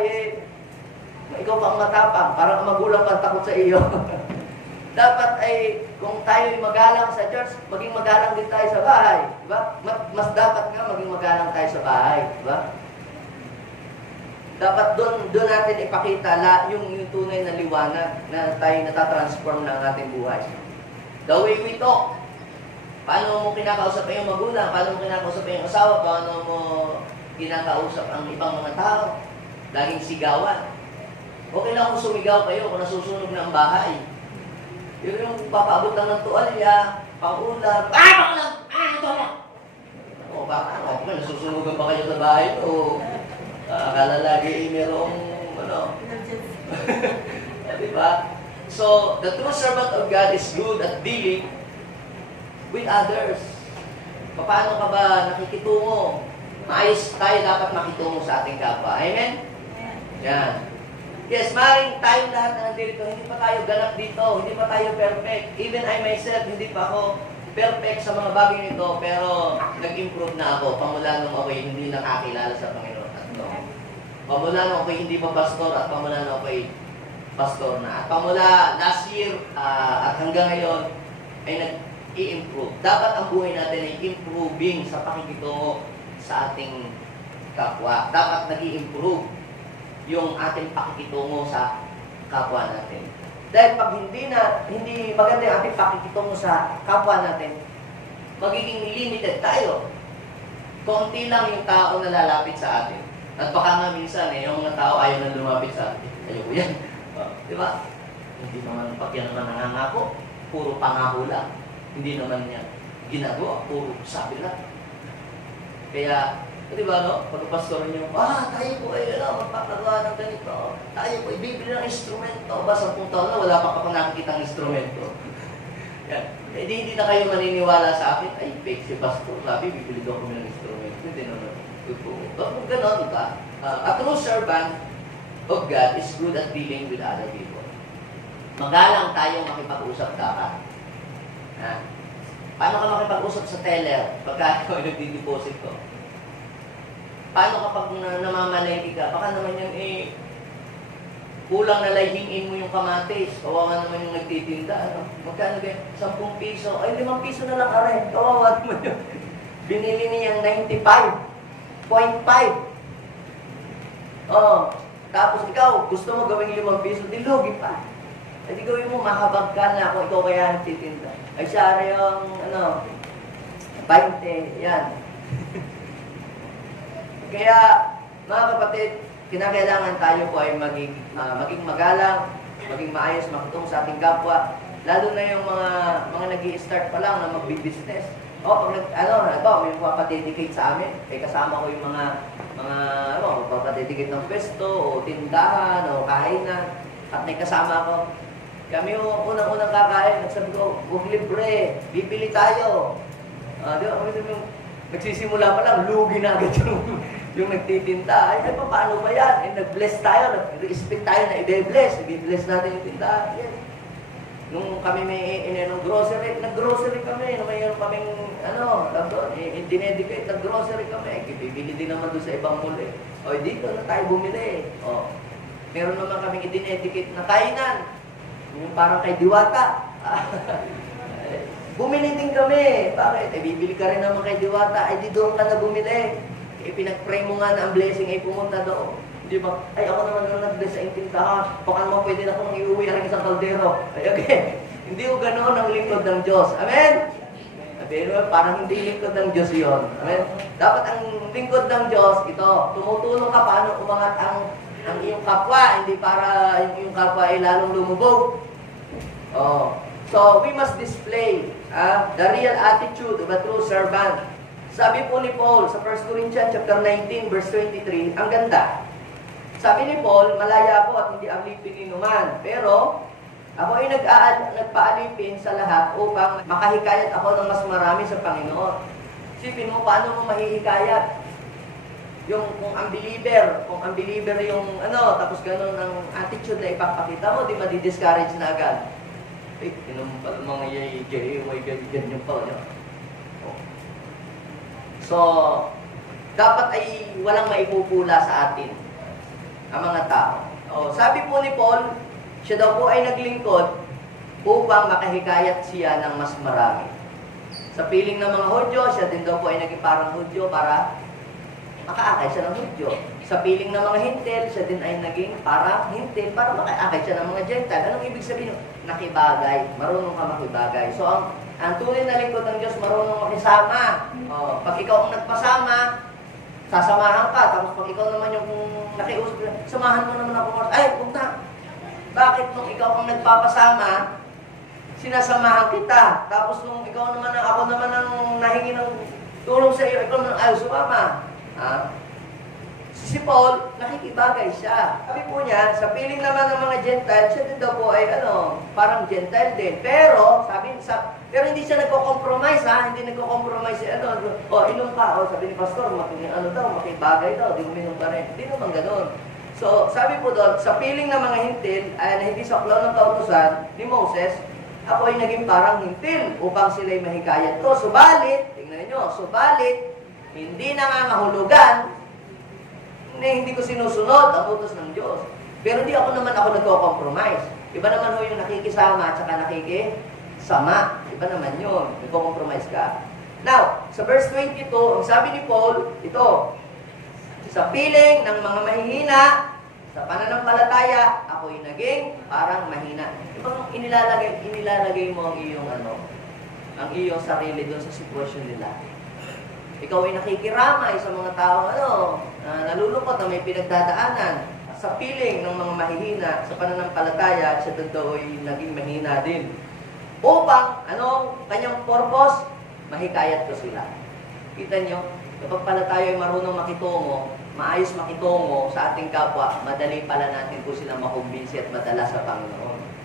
ikaw pang matapang, parang ang magulang pang takot sa iyo. Dapat ay, kung tayo ay magalang sa church, maging magalang din tayo sa bahay. Diba? Mas dapat nga maging magalang tayo sa bahay. Diba? Dapat doon natin ipakita yung tunay na liwanag na tayo natatransform ng ating buhay. The way we talk. Paano mo kinakausap ang iyong magulang? Paano mo kinakausap ang iyong asawa? Paano mo kinakausap ang ibang mga tao? Laging sigawan. Okay lang kung sumigaw kayo kung nasusunog na ang bahay. Yun yung papaabot lang ng tuwalya, pang-ulam, baka nasusunugan pa kayo sa bahay o akala lagi merong diba? So, the true servant of God is good at dealing with others. Paano ka ba nakikitungo? Maayos tayo dapat makitungo sa ating kapwa. Amen? Yan. Yes, maaaring tayong lahat na nandito, hindi pa tayo ganap dito, hindi pa tayo perfect. Even I myself, hindi pa ako perfect sa mga bagay nito, pero nag-improve na ako. Pamula nung ako'y hindi nakakilala sa Panginoon. Pamula nung ako'y hindi pa pastor at pamula nung ako'y pastor na. At pamula last year at hanggang ngayon ay nag-i-improve. Dapat ang buhay natin ay improving sa pakikitungo sa ating kapwa. Dapat nag-i-improve yung ating pakikitungo sa kapwa natin. Dahil pag hindi maganda yung ating pakikitungo sa kapwa natin, magiging limited tayo. Konti lang yung tao na lalapit sa atin. At baka nga minsan, yung mga tao ayaw na lumapit sa atin. Ayoko yan. Di ba? Hindi naman, pag yan naman nangangako, puro pangako lang. Hindi naman yan ginagawa, puro sabi lang. Kaya, di ba, pagpapastor nyo, tayo po ay, magpapagawa ng ganito. Tayo po ay bibili ng instrumento. Ba, 10 taon na, wala pa nakikita ng instrumento. Yan. Hindi na kayo maniniwala sa akin, ay, fake si pastor, sabi, bibili daw kami ng instrumento. Hindi naman. Kung gano'n, ba? A true servant of God is good at dealing with other people. Magalang tayong makipag-usap dapat. Paano ka makipag-usap sa teller pagka ikaw ay nagdi-deposit ko? Paano kapag namamalay ka? Baka naman yan kulang na layhingin mo yung kamatis. Kawawa naman yung nagtitinda. Ano? Magkano ba? 10 piso. Ay, 5 piso na lang are. Kawawa naman yun. Binili niyang 95.5. Oh, tapos ikaw, gusto mo gawing 5 piso, di lugi pa. Ay, di gawin mo, mahabag ka na kung ikaw kaya nagtitinda. Ay, siya yung, 20, yan. Kaya, mga kapatid, kinakailangan tayo po ay maging magalang, maging maayos, makitong sa ating kapwa. Lalo na yung mga nag-i-start pa lang na magbi-business. O, pag may magpapadedicate sa amin, kaya kasama ko yung mga magpapadedicate ng pwesto, o tindahan, o kainan, at may kasama ko. Kami yung unang-unang kakain, nagsabi ko, huwag libre, bibili tayo. Di ba? Nagsisimula pa lang, lugi na agad yung nagtitinda. Ay, paano ba yan? Nag-bless tayo, nag-respect tayo na i-bless. I-bless natin yung tindahan. Yes. Nung kami may grocery, nag-grocery kami. Nung mayroon kaming, dinedicate, nag-grocery kami. Bibili din naman doon sa ibang mall eh. O, dito na tayo bumili. O, meron naman kaming i-dinedicate na kainan. Yung parang kay Diwata. Bumili din kami. Bakit? Bibili ka rin naman kay Diwata. Ay, di doon ka na bumili. Pinag-pray mo nga na ang blessing ay pumunta doon. Di ba? Ay, ako naman na nag-bless sa intindahan. Baka naman pwede na akong iuwi ang isang kaldero. Ay, okay. Hindi ko ganoon ang lingkod ng Diyos. Amen? Sabihin mo, parang hindi lingkod ng Diyos yun. Amen? Dapat ang lingkod ng Diyos, ito, tumutulong ka paano umangat ang iyong kapwa, hindi para yung iyong kapwa ay lalong lumubog. Oh. So, we must display the real attitude of a true servant. Sabi po ni Paul sa 1 Corinthians chapter 19 verse 23, ang ganda. Sabi ni Paul, malaya ako at hindi alipin ni numan. Pero ako ay nagpaalipin sa lahat upang makahikayat ako ng mas marami sa Panginoon. Sipin mo, paano mo mahihikayat? Kung unbeliever yung tapos gano'n ang attitude na ipapakita mo, di madi-discourage na agad. Eh, tinumpal mga may ganyan pa. So, dapat ay walang maipupula sa atin ang mga tao. Sabi po ni Paul, siya daw po ay naglingkod upang makahikayat siya ng mas marami. Sa piling ng mga Hudyo, siya din daw po ay naging parang Hudyo para makaakay siya ng Hudyo. Sa piling ng mga Hintil, siya din ay naging parang Hintil para makaakay siya ng mga Gentile. Anong ibig sabihin? Nakibagay. Marunong ka makibagay. So, ang tunay na lingkod ng Diyos, marunong makisama. Pag ikaw ang nagpasama, sasamahan ka. Tapos pag ikaw naman yung nakiusap, samahan mo naman ako. Ay, huwag na. Bakit nung ikaw ang nagpapasama, sinasamahan kita. Tapos nung ikaw naman, ako naman ang nahingi ng tulong sa iyo, ikaw naman ayaw sumama. Si Paul, nakikibagay siya. Sabi po niya, sa piling naman ng mga Gentile, siya din daw po ay parang Gentile din. Pero, pero hindi siya nagko-compromise, Hindi nagko-compromise inom ka. Sabi ni Pastor, makibagay daw, di uminom ka rin. Hindi naman ganun. So, sabi po doon, sa piling ng mga Hintil, na hindi saklaw ng kautusan ni Moses, ako ay naging parang Hintil upang sila'y mahikayat ko. Subalit, tingnan niyo, hindi nangangahulugan na hindi ko sinusunod ang utos ng Diyos. Pero hindi ako nagko-compromise. Iba naman yung nakikisama at saka nakikisama. Iba naman yun. Nagko-compromise ka. Now, sa verse 22, ang sabi ni Paul, ito, sa piling ng mga mahihina, sa pananampalataya, ako'y naging parang mahina. Ibang inilalagay mo ang iyong sarili doon sa sitwasyon nila. Ikaw ay nakikiramay sa mga tao, nalulungkot na may pinagdadaanan. Sa piling ng mga mahihina, sa pananampalataya, siya daw ay naging mahina din. Upang, kanyang purpose? Mahikayat ko sila. Kita nyo, kapag pala tayo ay marunong makitungo, maayos makitungo sa ating kapwa, madali pala natin po sila makumbinsi at madala sa Panginoon.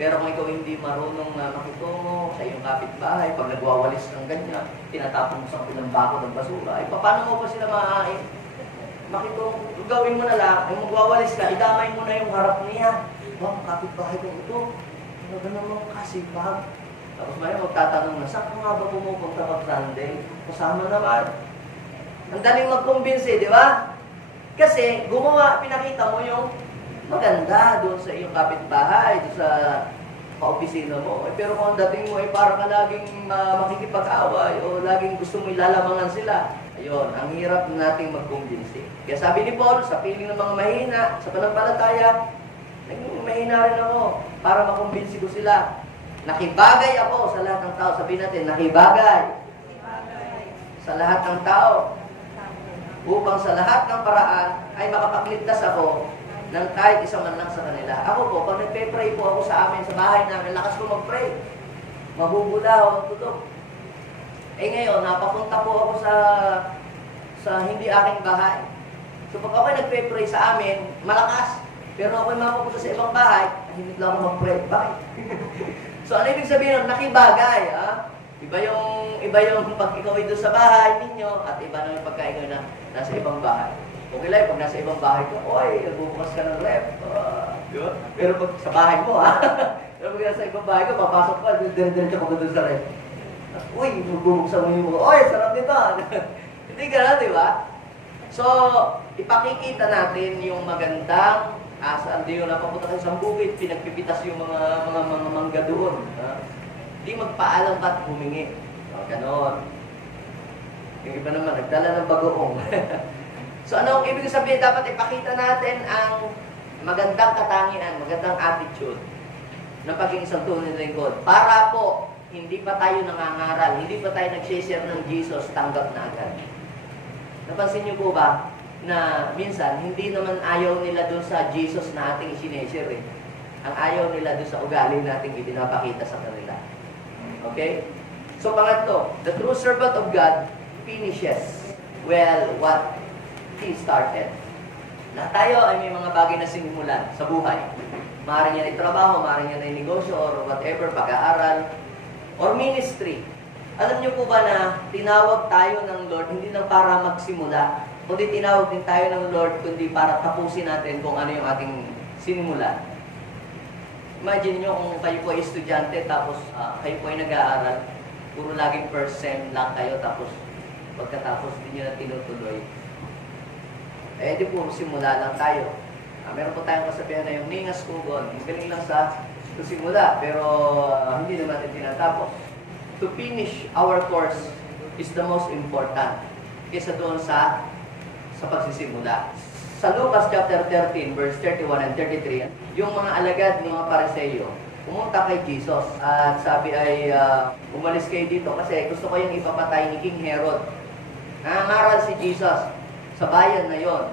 Pero kung ikaw hindi marunong makitungo sa iyong kapitbahay, pag nagwawalis ng ganyan, tinatapon mo sa pilang bako ng basura, ay paano mo pa sila makitungo? Gawin mo na lang, yung magwawalis ka, idamay mo na yung harap niya. Kapitbahay ko ito, ano naman kasipag? Tapos may magtatanong na, saan ka nga ba pumupunta pag Sunday? Kasama naman. Ang daling magkumbinsi, di ba? Kasi pinakita mo yung maganda doon sa iyong kapitbahay, doon sa kaopisina mo. Pero kung ang dating mo ay parang ka laging makikipag-away o laging gusto mo ilalamangan sila, ayun, ang hirap nating magkumbinsi. Kaya sabi ni Paul, sa piling ng mga mahina, sa pananampalataya, naging mahina rin ako para makumbinsi ko sila. Nakibagay ako sa lahat ng tao. Sabihin natin, nakibagay sa lahat ng tao upang sa lahat ng paraan ay makapagligtas ako ng kahit isa man lang sa kanila. Ako po, pag nagpe-pray po ako sa amin, sa bahay namin, lakas ko mag-pray. Mabubula ako ang tutok. Eh ngayon, napapunta po ako sa hindi aking bahay. So pag ako nagpe-pray sa amin, malakas. Pero ako mapupunta sa ibang bahay, hindi lang ako mag-pray. Bakit? So ano ibig sabihin nun? Nakibagay. Ha? Iba yung pag ikaw ay doon sa bahay ninyo, at iba naman pagka ikaw na nasa ibang bahay. Okay lang, pag nasa ibang bahay ko, oy, nagbubukas ka ng rep. Diba? Pero pag sa bahay mo, ha? Pero pag nasa ibang bahay ko, papasok ka, dire-diretso ka doon sa rep. Uy, bubuksan mo yung mga, oy, sarap nito. Hindi gano'n, di ba? So, ipakikita natin yung magandang asal. Di yun, napapunta kayo sa bukid, pinagpipitas yung mga mangga doon. Di magpaalam ba't humingi. Gano'n. Yung iba naman, nagdala ng bagoong. So ano ang ibig sabihin? Dapat ipakita natin ang magandang katangian, magandang attitude ng pagiging isang tunay na lingkod. Para po, hindi pa tayo nangangaral, hindi pa tayo nag-share ng Jesus, tanggap na agad. Napansin niyo po ba na minsan, hindi naman ayaw nila dun sa Jesus na ating isineshare eh. Ang ayaw nila dun sa ugali nating ipinapakita sa kanila. Okay? So pangatlo, the true servant of God finishes well what he started. Lahat tayo ay may mga bagay na sinimulan sa buhay. Maaaring yan ay trabaho, maaaring yan ay negosyo, or whatever, pag-aaral, or ministry. Alam niyo po ba na tinawag tayo ng Lord hindi lang para magsimula, kundi tinawag din tayo ng Lord kundi para tapusin natin kung ano yung ating sinimulan. Imagine nyo kung kayo po ay estudyante, tapos kayo po ay nag-aaral, puro laging percent lang kayo, tapos pagkatapos din nyo na tinutuloy. Eh, di po, simula lang tayo. Meron po tayong kasabihan na yung ningas kugon. Ang galing lang sa simula, pero hindi naman natin tinatapos. To finish our course is the most important kaysa doon sa pagsisimula. Sa Lucas chapter 13, verse 31 and 33, yung mga alagad ng mga Pariseyo, pumunta kay Jesus at sabi ay, umalis kayo dito kasi gusto ko yung ipapatay ni King Herod. Nangangaral si Jesus sa bayan na yon.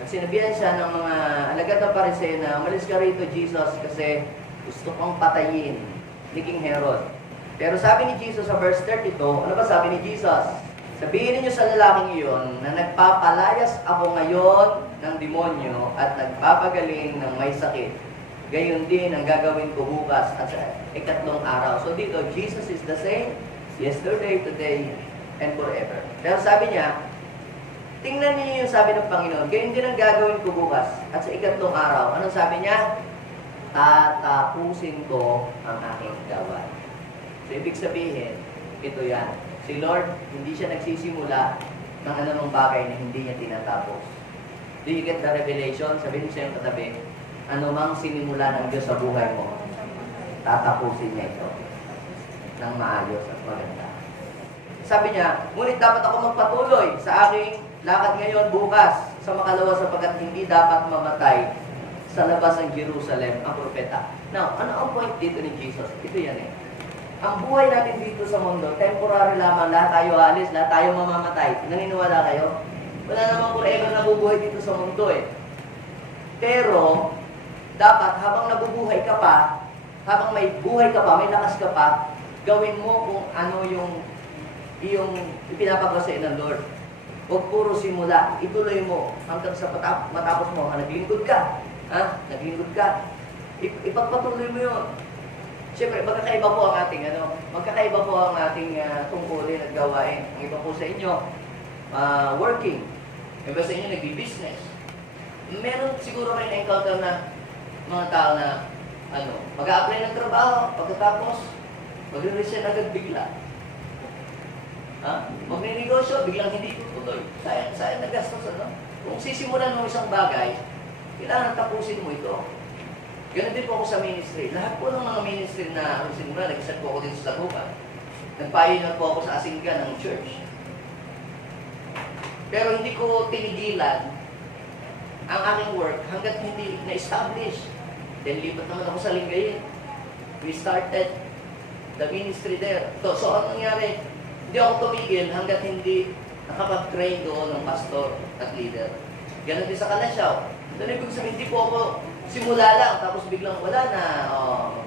At sinabihan siya ng mga alagad ng Pariseo na umalis ka rito, Jesus, kasi gusto kong patayin ni King Herod. Pero sabi ni Jesus sa verse 32, ano ba sabi ni Jesus? Sabihin niyo sa lalaking iyon na nagpapalayas ako ngayon ng demonyo at nagpapagaling ng may sakit. Gayon din ang gagawin ko bukas at sa ikatlong araw. So dito, Jesus is the same yesterday, today, and forever. Pero sabi niya, tingnan niyo yung sabi ng Panginoon, gayon din ang gagawin ko bukas at sa ikatlong araw. Anong sabi niya? Tatapusin ko ang aking gawain. So ibig sabihin, ito yan. Si Lord, hindi siya nagsisimula ng anumang bagay na hindi niya tinatapos. Do you get the revelation? Sabihin mo sa iyong katabi, anumang sinimula ng Diyos sa buhay mo, tatapusin niya ito ng maayos at maganda. Sabi niya, ngunit dapat ako magpatuloy sa aking lakad ngayon bukas sa makalawa sapagkat hindi dapat mamatay sa labas ng Jerusalem ang propeta. Now, ano ang point dito ni Jesus? Ito yan eh. Ang buhay natin dito sa mundo, temporary lamang, lahat tayo alis, lahat tayo mamamatay. Naniniwala kayo? Wala namang forever nabubuhay dito sa mundo eh. Pero, dapat habang nabubuhay ka pa, habang may buhay ka pa, may lakas ka pa, gawin mo kung ano yung ipinapagawa sa ng Lord. Huwag puro simula, ituloy mo hanggang sa matapos mo. Naglingkod ka. Naglingkod ka. Ipagpatuloy mo yun. Siyempre, magkakaiba po ang ating tungkulin at gawain. Ang iba po sa inyo, working. Ang iba sa inyo, nagbi-business. Meron siguro kayo na-encounter na mga tao na mag-a-apply ng trabaho, pagkatapos, Magre-resign agad bigla. Ha? Magninegosyo, biglang hindi tutuloy. Sayang na gastos, ano? Kung sisimulan mo isang bagay, kailangan tapusin mo ito. Ganun din po ako sa ministry. Lahat po ng mga ministry na ako sinimula, nag-isat po ako dito sa Tagupan. Nagpayo na po ako sa Asinggan ng church. Pero hindi ko tinigilan ang aking work hanggat hindi na-establish. Then lipat naman ako sa Lingayen. We started the ministry there. So ano nangyari? Hindi ako tumigil hanggat hindi nakapag-train doon ng pastor at leader. Ganon din sa Kalasyaw. Dahil ibig sabihin, hindi po ako simula lang, tapos biglang wala na.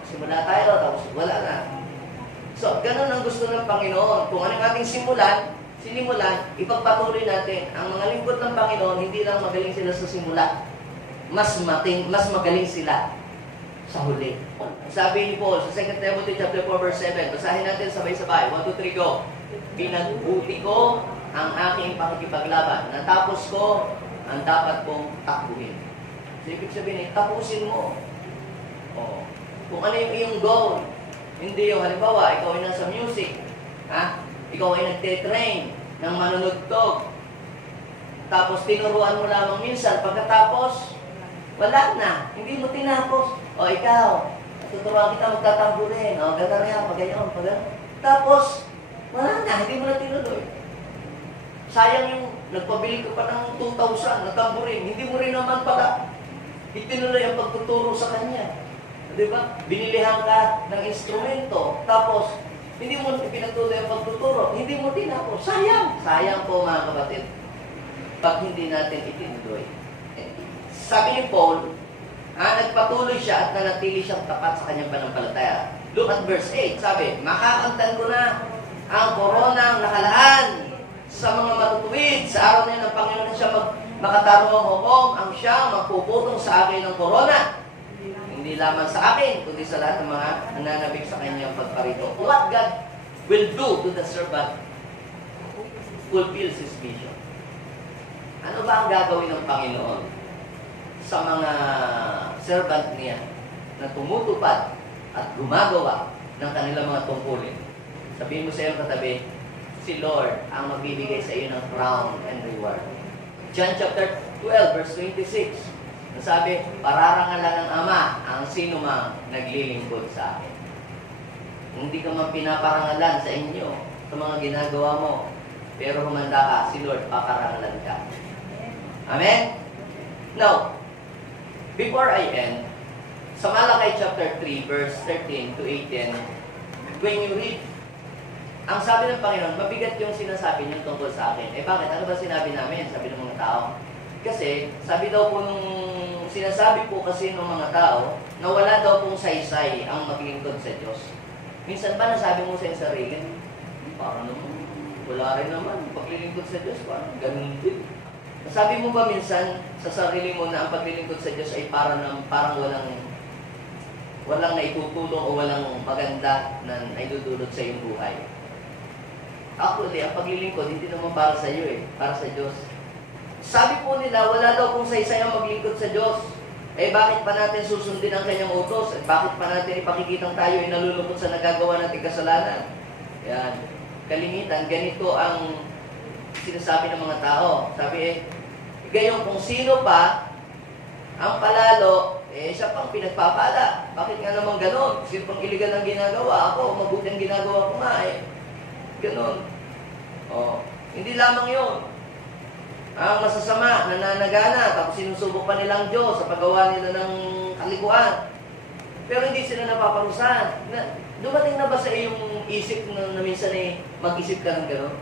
Simula tayo, tapos wala na. So, ganon ang gusto ng Panginoon. Kung anong ating sinimulan, ipagpatuloy natin. Ang mga lingkod ng Panginoon, hindi lang magaling sila sa simula. Mas magaling sila sa huli. Sabi ni Paul sa 2 Timothy chapter 4 verse 7, basahin natin sabay-sabay. 1, 2, 3, go. Pinagbuti ko ang aking pakikipaglaban. Natapos ko ang dapat kong takbuhin. So, ibig sabihin, tapusin mo. Kung ano yung iyong goal. Hindi yung halimbawa, ikaw ay nasa music. Ikaw ay nagte-train ng manunugtog. Tapos tinuruan mo lamang minsan. Pagkatapos, wala na. Hindi mo tinapos. Ikaw, tuturuan kita magtatamburin. Gagarya, pagayon. Tapos, wala na. Hindi mo na tinuloy. Sayang yung nagpabili ko pa ng 2,000 na tamburin. Hindi mo rin naman pala itinuloy ang pagtuturo sa kanya. Diba? Binilihan ka ng instrumento. Tapos, hindi mo pinatuloy ang pagtuturo. Hindi mo tinapos. Sayang! Sayang po mga kapatid. Pag hindi natin itinuloy. Sabi ni Paul, nagpatuloy siya at nanatili siyang tapat sa kanyang panampalataya. Look at verse 8. Sabi, makakamtan ko na ang koronang nakalaan sa mga matutuwid. Sa araw na yun ng Panginoon na siya makatarong hukom, ang siyang magpuputong sa akin ng korona. Hindi lamang sa akin, kundi sa lahat ng mga nananabik sa kanyang pagparito. What God will do to the servant fulfills His vision. Ano ba ang gagawin ng Panginoon sa mga servant niya na tumutupad at gumagawa ng kanilang mga tungkulin? Sabihin mo sa iyong katabi, si Lord ang magbibigay sa iyo ng crown and reward. John chapter 12 verse 26. Sabi, pararangalan ng Ama ang sino mang naglilingkod sa akin. Kung hindi ka man pinaparangalan sa inyo, sa mga ginagawa mo, pero humanda ka, si Lord, paparangalan ka. Amen? Now, before I end, sa Malakay chapter 3, verse 13 to 18, when you read, ang sabi ng Panginoon, mabigat yung sinasabi niyo tungkol sa akin. Bakit? Ano ba sinabi namin? Sabi ng mga tao. Kasi, sabi daw po nung sinasabi po kasi ng mga tao na wala daw pong saysay ang maglingkod sa Diyos. Minsan ba nasabi mo sa iyong sarili, parang naman, wala rin naman, paglilingkod sa Diyos, parang ganun din. Nasabi mo ba minsan sa sarili mo na ang paglilingkod sa Diyos ay parang walang naitutulong o walang maganda na naidudulot sa iyong buhay? Actually, ang paglilingkod hindi naman para sa iyo para sa Diyos. Sabi po nila, wala daw kung saysay ang maglingkod sa Diyos. Bakit pa natin susundin ang kanyang utos? Bakit pa natin ipakikitang tayo ay nalulungkot sa nagagawa nating kasalanan? Yan. Kalimitan, ganito ang sinasabi ng mga tao. Sabi gayon kung sino pa ang palalo, siya pang pinagpapala. Bakit nga naman ganon? Sino pang iligal ang ginagawa? Ako, mabuti ang ginagawa ko nga Ganon. Hindi lamang yun. Ang masasama, nananagana, tapos sinusubok pa nilang Diyos sa paggawa nila ng kalikuan. Pero hindi sila napaparusahan. Dumating na ba sa iyong isip na minsan mag-isip ka ng gano'n?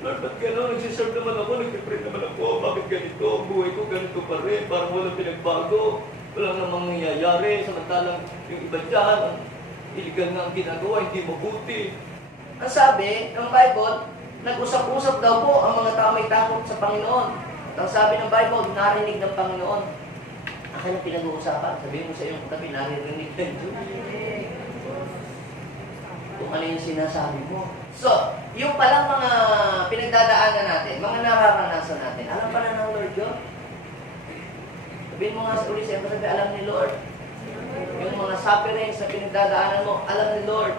Lord, ba't gano'n? Nagsiserve naman ako, nagpipray naman ako. Bakit ganito? Buhay ko ganito pa rin. Parang walang pinagbago. Walang namang nangyayari. Samantalang yung iba dyan, iligal na ang ginagawa, hindi mabuti. Ang sabi ng Bible, nag-usap-usap daw po ang mga tao may takot sa Panginoon. Ang sabi ng Bible, narinig ng Panginoon. Ang kanyang pinag-uusapan, sabihin mo sa iyong katabi, naririnig ng Diyos. Kung ano yung sinasabi mo. So, yung palang mga pinagdadaanan natin, mga nararanasan natin, alam pa na ng Lord yun? Sabihin mo nga sa uli sa sabi, alam ni Lord. Yung mga sufferings na pinagdadaanan mo, alam ni Lord.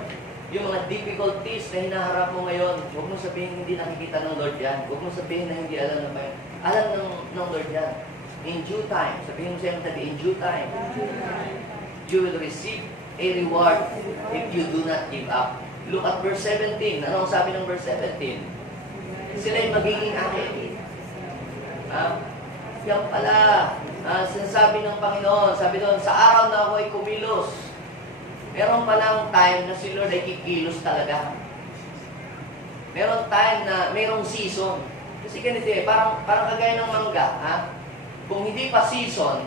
Yung mga difficulties na hinaharap mo ngayon, huwag mo sabihin hindi nakikita ng Lord yan. Huwag mo sabihin na hindi alam naman. Alam ng Lord yan. In due time, sabihin mo sa iyo, in due time, you will receive a reward if you do not give up. Look at verse 17. Ano ang sabi ng verse 17? Sila'y magiging akin. Yan pala, sinasabi ng Panginoon, sabi doon, sa araw na ako ay kumilos, meron palang time na si Lord ay kikilos talaga. Meron time na, merong season. Kasi ganito parang kagaya ng mangga, kung hindi pa season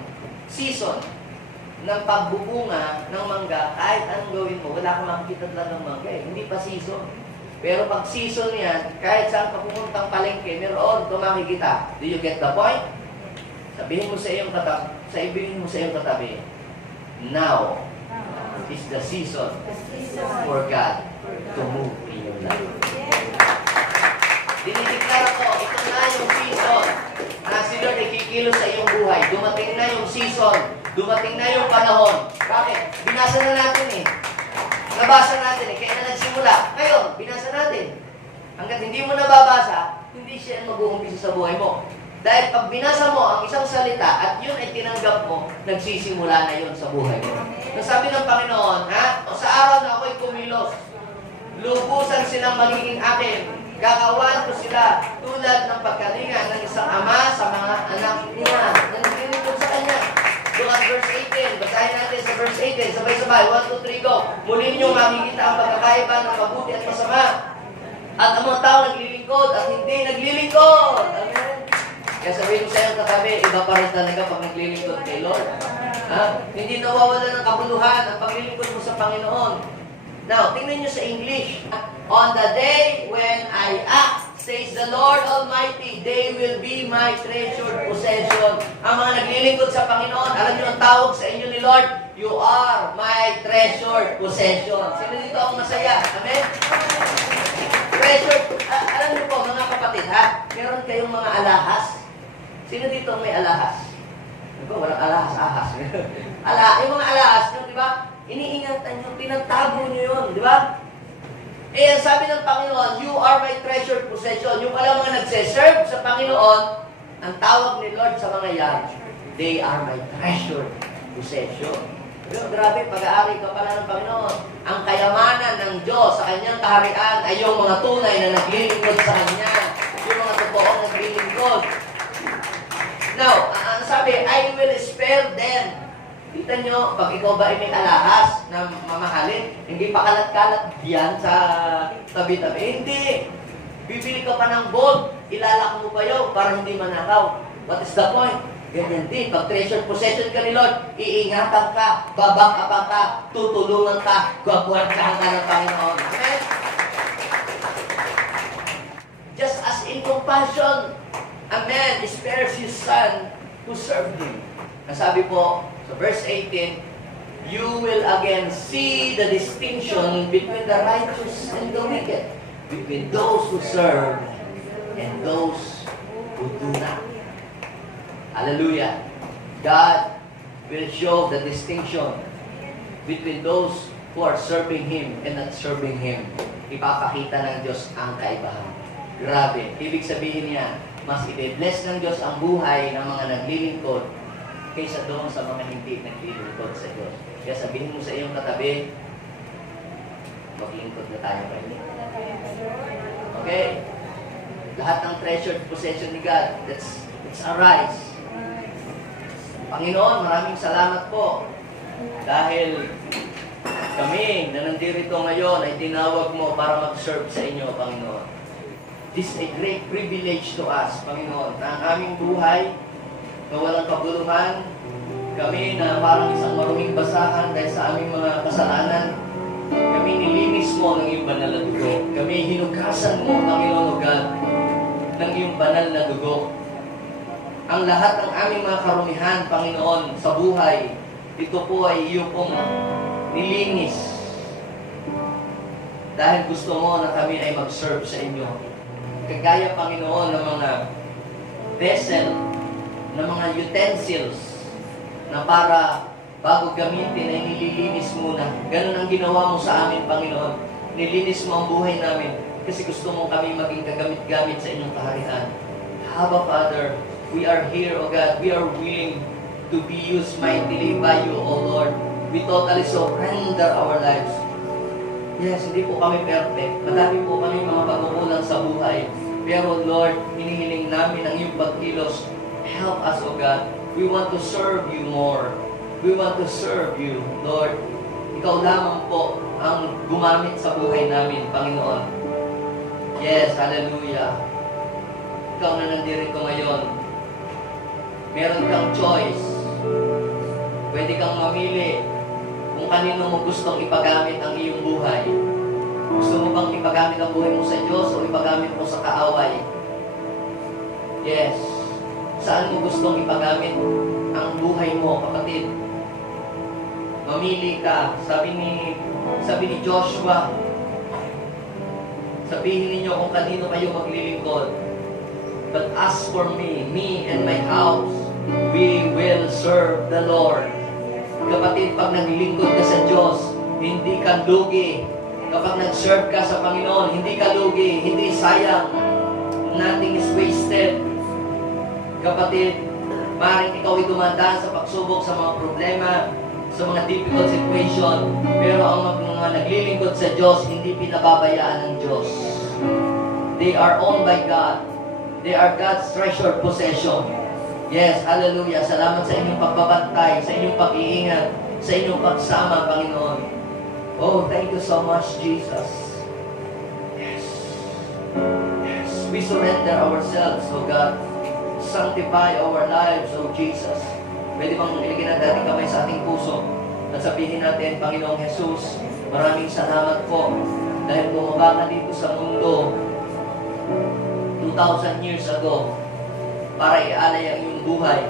ng pagbubunga ng mangga, kahit anong gawin mo, wala kang makikita talaga ng mangga Hindi pa season. Pero pag season yan, kahit saan ka pumuntang palengke, meron ito makikita. Do you get the point? Sabihin mo sa iyong katabi, now is the season for God to move in your life. Dinideklara ko, ito na yung season na si Lord ay kikilos sa iyong buhay. Dumating na yung season. Dumating na yung panahon. Bakit? Binasa na natin Nabasa natin kaya na nagsimula. Ngayon, binasa natin. Hanggat hindi mo nababasa, hindi siya mag-uumpisa sa buhay mo. Dahil pag binasa mo ang isang salita at yun ay tinanggap mo, nagsisimula na yun sa buhay mo. Nasabi ng Panginoon, sa araw na ako'y kumilos, lubusan silang magiging akin. Gagawan ko sila tulad ng pagkalinga ng isang ama sa mga anak niya na naglilingkod sa kanya. Look at verse 18. Basahin natin sa verse 18. Sabay-sabay. 1, 2, 3, go. Muli niyo makikita ang pagkakaiba ng mabuti at masama. At ang mga tao naglilingkod at hindi naglilingkod. Amen. Kaya sabihin mo sa iyo katabi, iba pa rin talaga pag naglilingkod kay Lord. Hindi nawawala ng kabuluhan ang paglilingkod mo sa Panginoon. Now, tingnan nyo sa English. On the day when I act, says the Lord Almighty, they will be my treasured possession. Ang mga naglilingkod sa Panginoon, alam nyo ang tawag sa inyo ni Lord, you are my treasured possession. Sino dito ang masaya? Amen? Treasured, alam nyo po mga kapatid, meron kayong mga alahas. Sino dito ang may alahas? Walang alahas-ahas. Yung mga alahas nyo, di ba? Iniingatan nyo, tinatago nyo yun, di ba? Sabi ng Panginoon, you are my treasured possession. Yung pala mga nagse-serve sa Panginoon, ang tawag ni Lord sa mga yan, they are my treasured possession. Pero grabe, pag-aari ka pala ng Panginoon. Ang kayamanan ng Diyos sa kanyang kaharian ay yung mga tunay na naglilingkod sa Kanya. Yung mga totoong naglilingkod. Now, ang sabi, I will spare them. Kita nyo, pag ikaw ba ay may alahas na mamahalin, hindi pa kalat-kalat yan sa tabi-tabi. Hindi. Bibili ka pa ng gold, ilalak mo pa yun para hindi manakaw. What is the point? Ganyan din. Pag treasured possession ka ni Lord, iingatan ka, babakapan ka, tutulungan ka, gagwardahan ka ng Panginoon. Amen? Just as in compassion, a man spares his son who served him. Nasabi po, so verse 18, you will again see the distinction between the righteous and the wicked, between those who serve and those who do not. Hallelujah. God will show the distinction between those who are serving Him and not serving Him. Ipapakita ng Diyos ang kaibahan. Grabe. Ibig sabihin niya, mas i-bless ng Diyos ang buhay ng mga naglilingkod kaysa doon sa mga hindi naglilingkod sa Diyos. Kaya sabihin mo sa iyong katabi, maglingkod na tayo ngayon. Okay? Lahat ng treasured possession ni God, let's arise. Panginoon, maraming salamat po dahil kami na nandito ngayon ay tinawag mo para mag-serve sa inyo, Panginoon. This is a great privilege to us, Panginoon, na ang aming buhay na walang kabuluhan, kami na parang isang maruming basahan dahil sa aming mga kasalanan, kami nilinis mo ng iyong banal na dugo. Kami hinugasan mo, Panginoon o God, ng iyong banal na dugo. Ang lahat ng aming mga karumihan, Panginoon, sa buhay, ito po ay iyo pong nilinis. Dahil gusto mo na kami ay mag-serve sa inyo. Kagaya, Panginoon, ng mga vessel, ng mga utensils, na para bago gamitin ay nililinis muna. Ganun ang ginawa mo sa amin, Panginoon. nilinis mo ang buhay namin kasi gusto mong kami maging kagamit-gamit sa inyong kaharian. Abba, Father, we are here, O God. We are willing to be used mightily by you, O Lord. We totally surrender our lives. Yes, hindi po kami perfect. Madami po kami mga pagkukulang sa buhay. Pero Lord, hinihiling namin ang iyong pagkilos. Help us, O God. We want to serve you more. We want to serve you, Lord. Ikaw lamang po ang gumamit sa buhay namin, Panginoon. Yes, hallelujah. Ikaw na nandirito ngayon. Meron kang choice. Pwede kang mamili kung kanino mo gustong ipagamit ang iyong buhay. Gusto mo bang ipagamit ang buhay mo sa Diyos o ipagamit mo sa kaaway? Yes. Saan mo gustong ipagamit ang buhay mo, kapatid? Mamili ka. Sabi ni Joshua, sabihin ninyo kung kanino kayo maglilingkod. But as for me and my house, we will serve the Lord. Kapatid, pag naglingkod ka sa Diyos, hindi ka lugi. Kapag nag-serve ka sa Panginoon, hindi ka lugi, hindi sayang. Nothing is wasted. Kapatid, maaaring ikaw ay dumadaan sa pagsubok, sa mga problema, sa mga difficult situation, pero ang mga naglilingkod sa Diyos, hindi pinababayaan ng Diyos. They are owned by God. They are God's treasured possession. Yes, hallelujah. Salamat sa inyong pagbabantay, sa inyong pag-iingat, sa inyong pagsama, Panginoon. Oh, thank you so much, Jesus. Yes. Yes. We surrender ourselves, oh God. Sanctify our lives, oh Jesus. Pwede bang iligin natin kamay sa ating puso at sabihin natin, Panginoong Jesus, maraming salamat po dahil bumaba ka dito sa mundo 2,000 years ago para ialay ang iyong buhay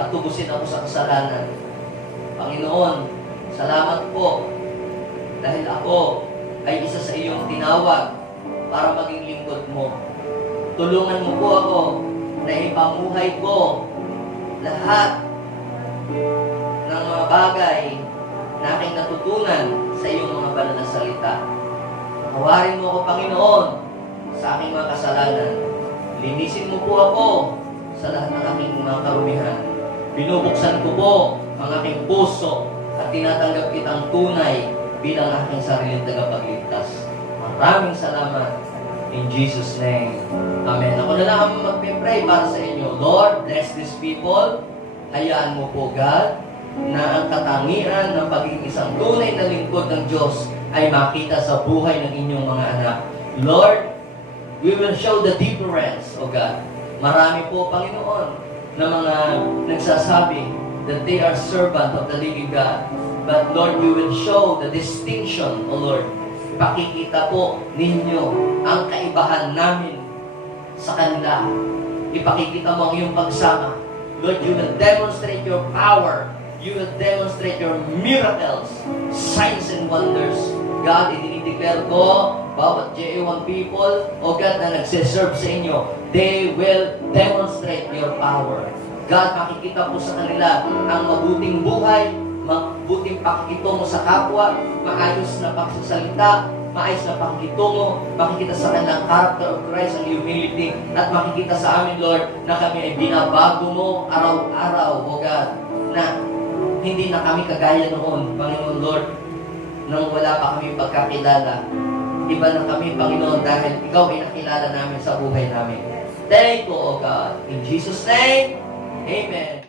at tubusin ako sa kasalanan. Panginoon, salamat po dahil ako ay isa sa iyong tinawag para maging lingkod mo. Tulungan mo po ako na ipamuhay ko lahat ng mga bagay na aking natutunan sa iyong mga banal na salita. Patawarin mo ako, Panginoon, sa aking mga kasalanan. Linisin mo po ako sa lahat ng aking mga karumihan. Binubuksan ko po ang aking puso at tinatanggap kitang tunay bilang aking sariling tagapagligtas. Maraming salamat. In Jesus' name. Amen. Ako na lang ang magpipray para sa inyo. Lord, bless these people. Hayaan mo po, God, na ang katangian ng pagiging isang tunay na lingkod ng Diyos ay makita sa buhay ng inyong mga anak. Lord, we will show the difference, O God. Marami po, Panginoon, na mga nagsasabi that they are servant of the living God. But Lord, we will show the distinction, O Lord. Ipakikita po ninyo ang kaibahan namin sa kanila. Ipakikita mo ang iyong pagsama. Lord, you will demonstrate your power. You will demonstrate your miracles, signs and wonders. God, idinideclare ko, bawat JA1 people, O God, na nagsiserve sa inyo, they will demonstrate your power. God, makikita po sa kanila ang mabuting buhay, mabuting pakikitungo sa kapwa, maayos na pagsasalita, maayos na pakikitungo, makikita sa kanilang character of Christ ang humility, at makikita sa amin, Lord, na kami ay binabago mo araw-araw, O God, na hindi na kami kagaya noon, Panginoon Lord, nang wala pa kami pagkakilala. Iba na kami, Panginoon, dahil Ikaw ay nakilala namin sa buhay namin. Thank you, O God. In Jesus' name, Amen.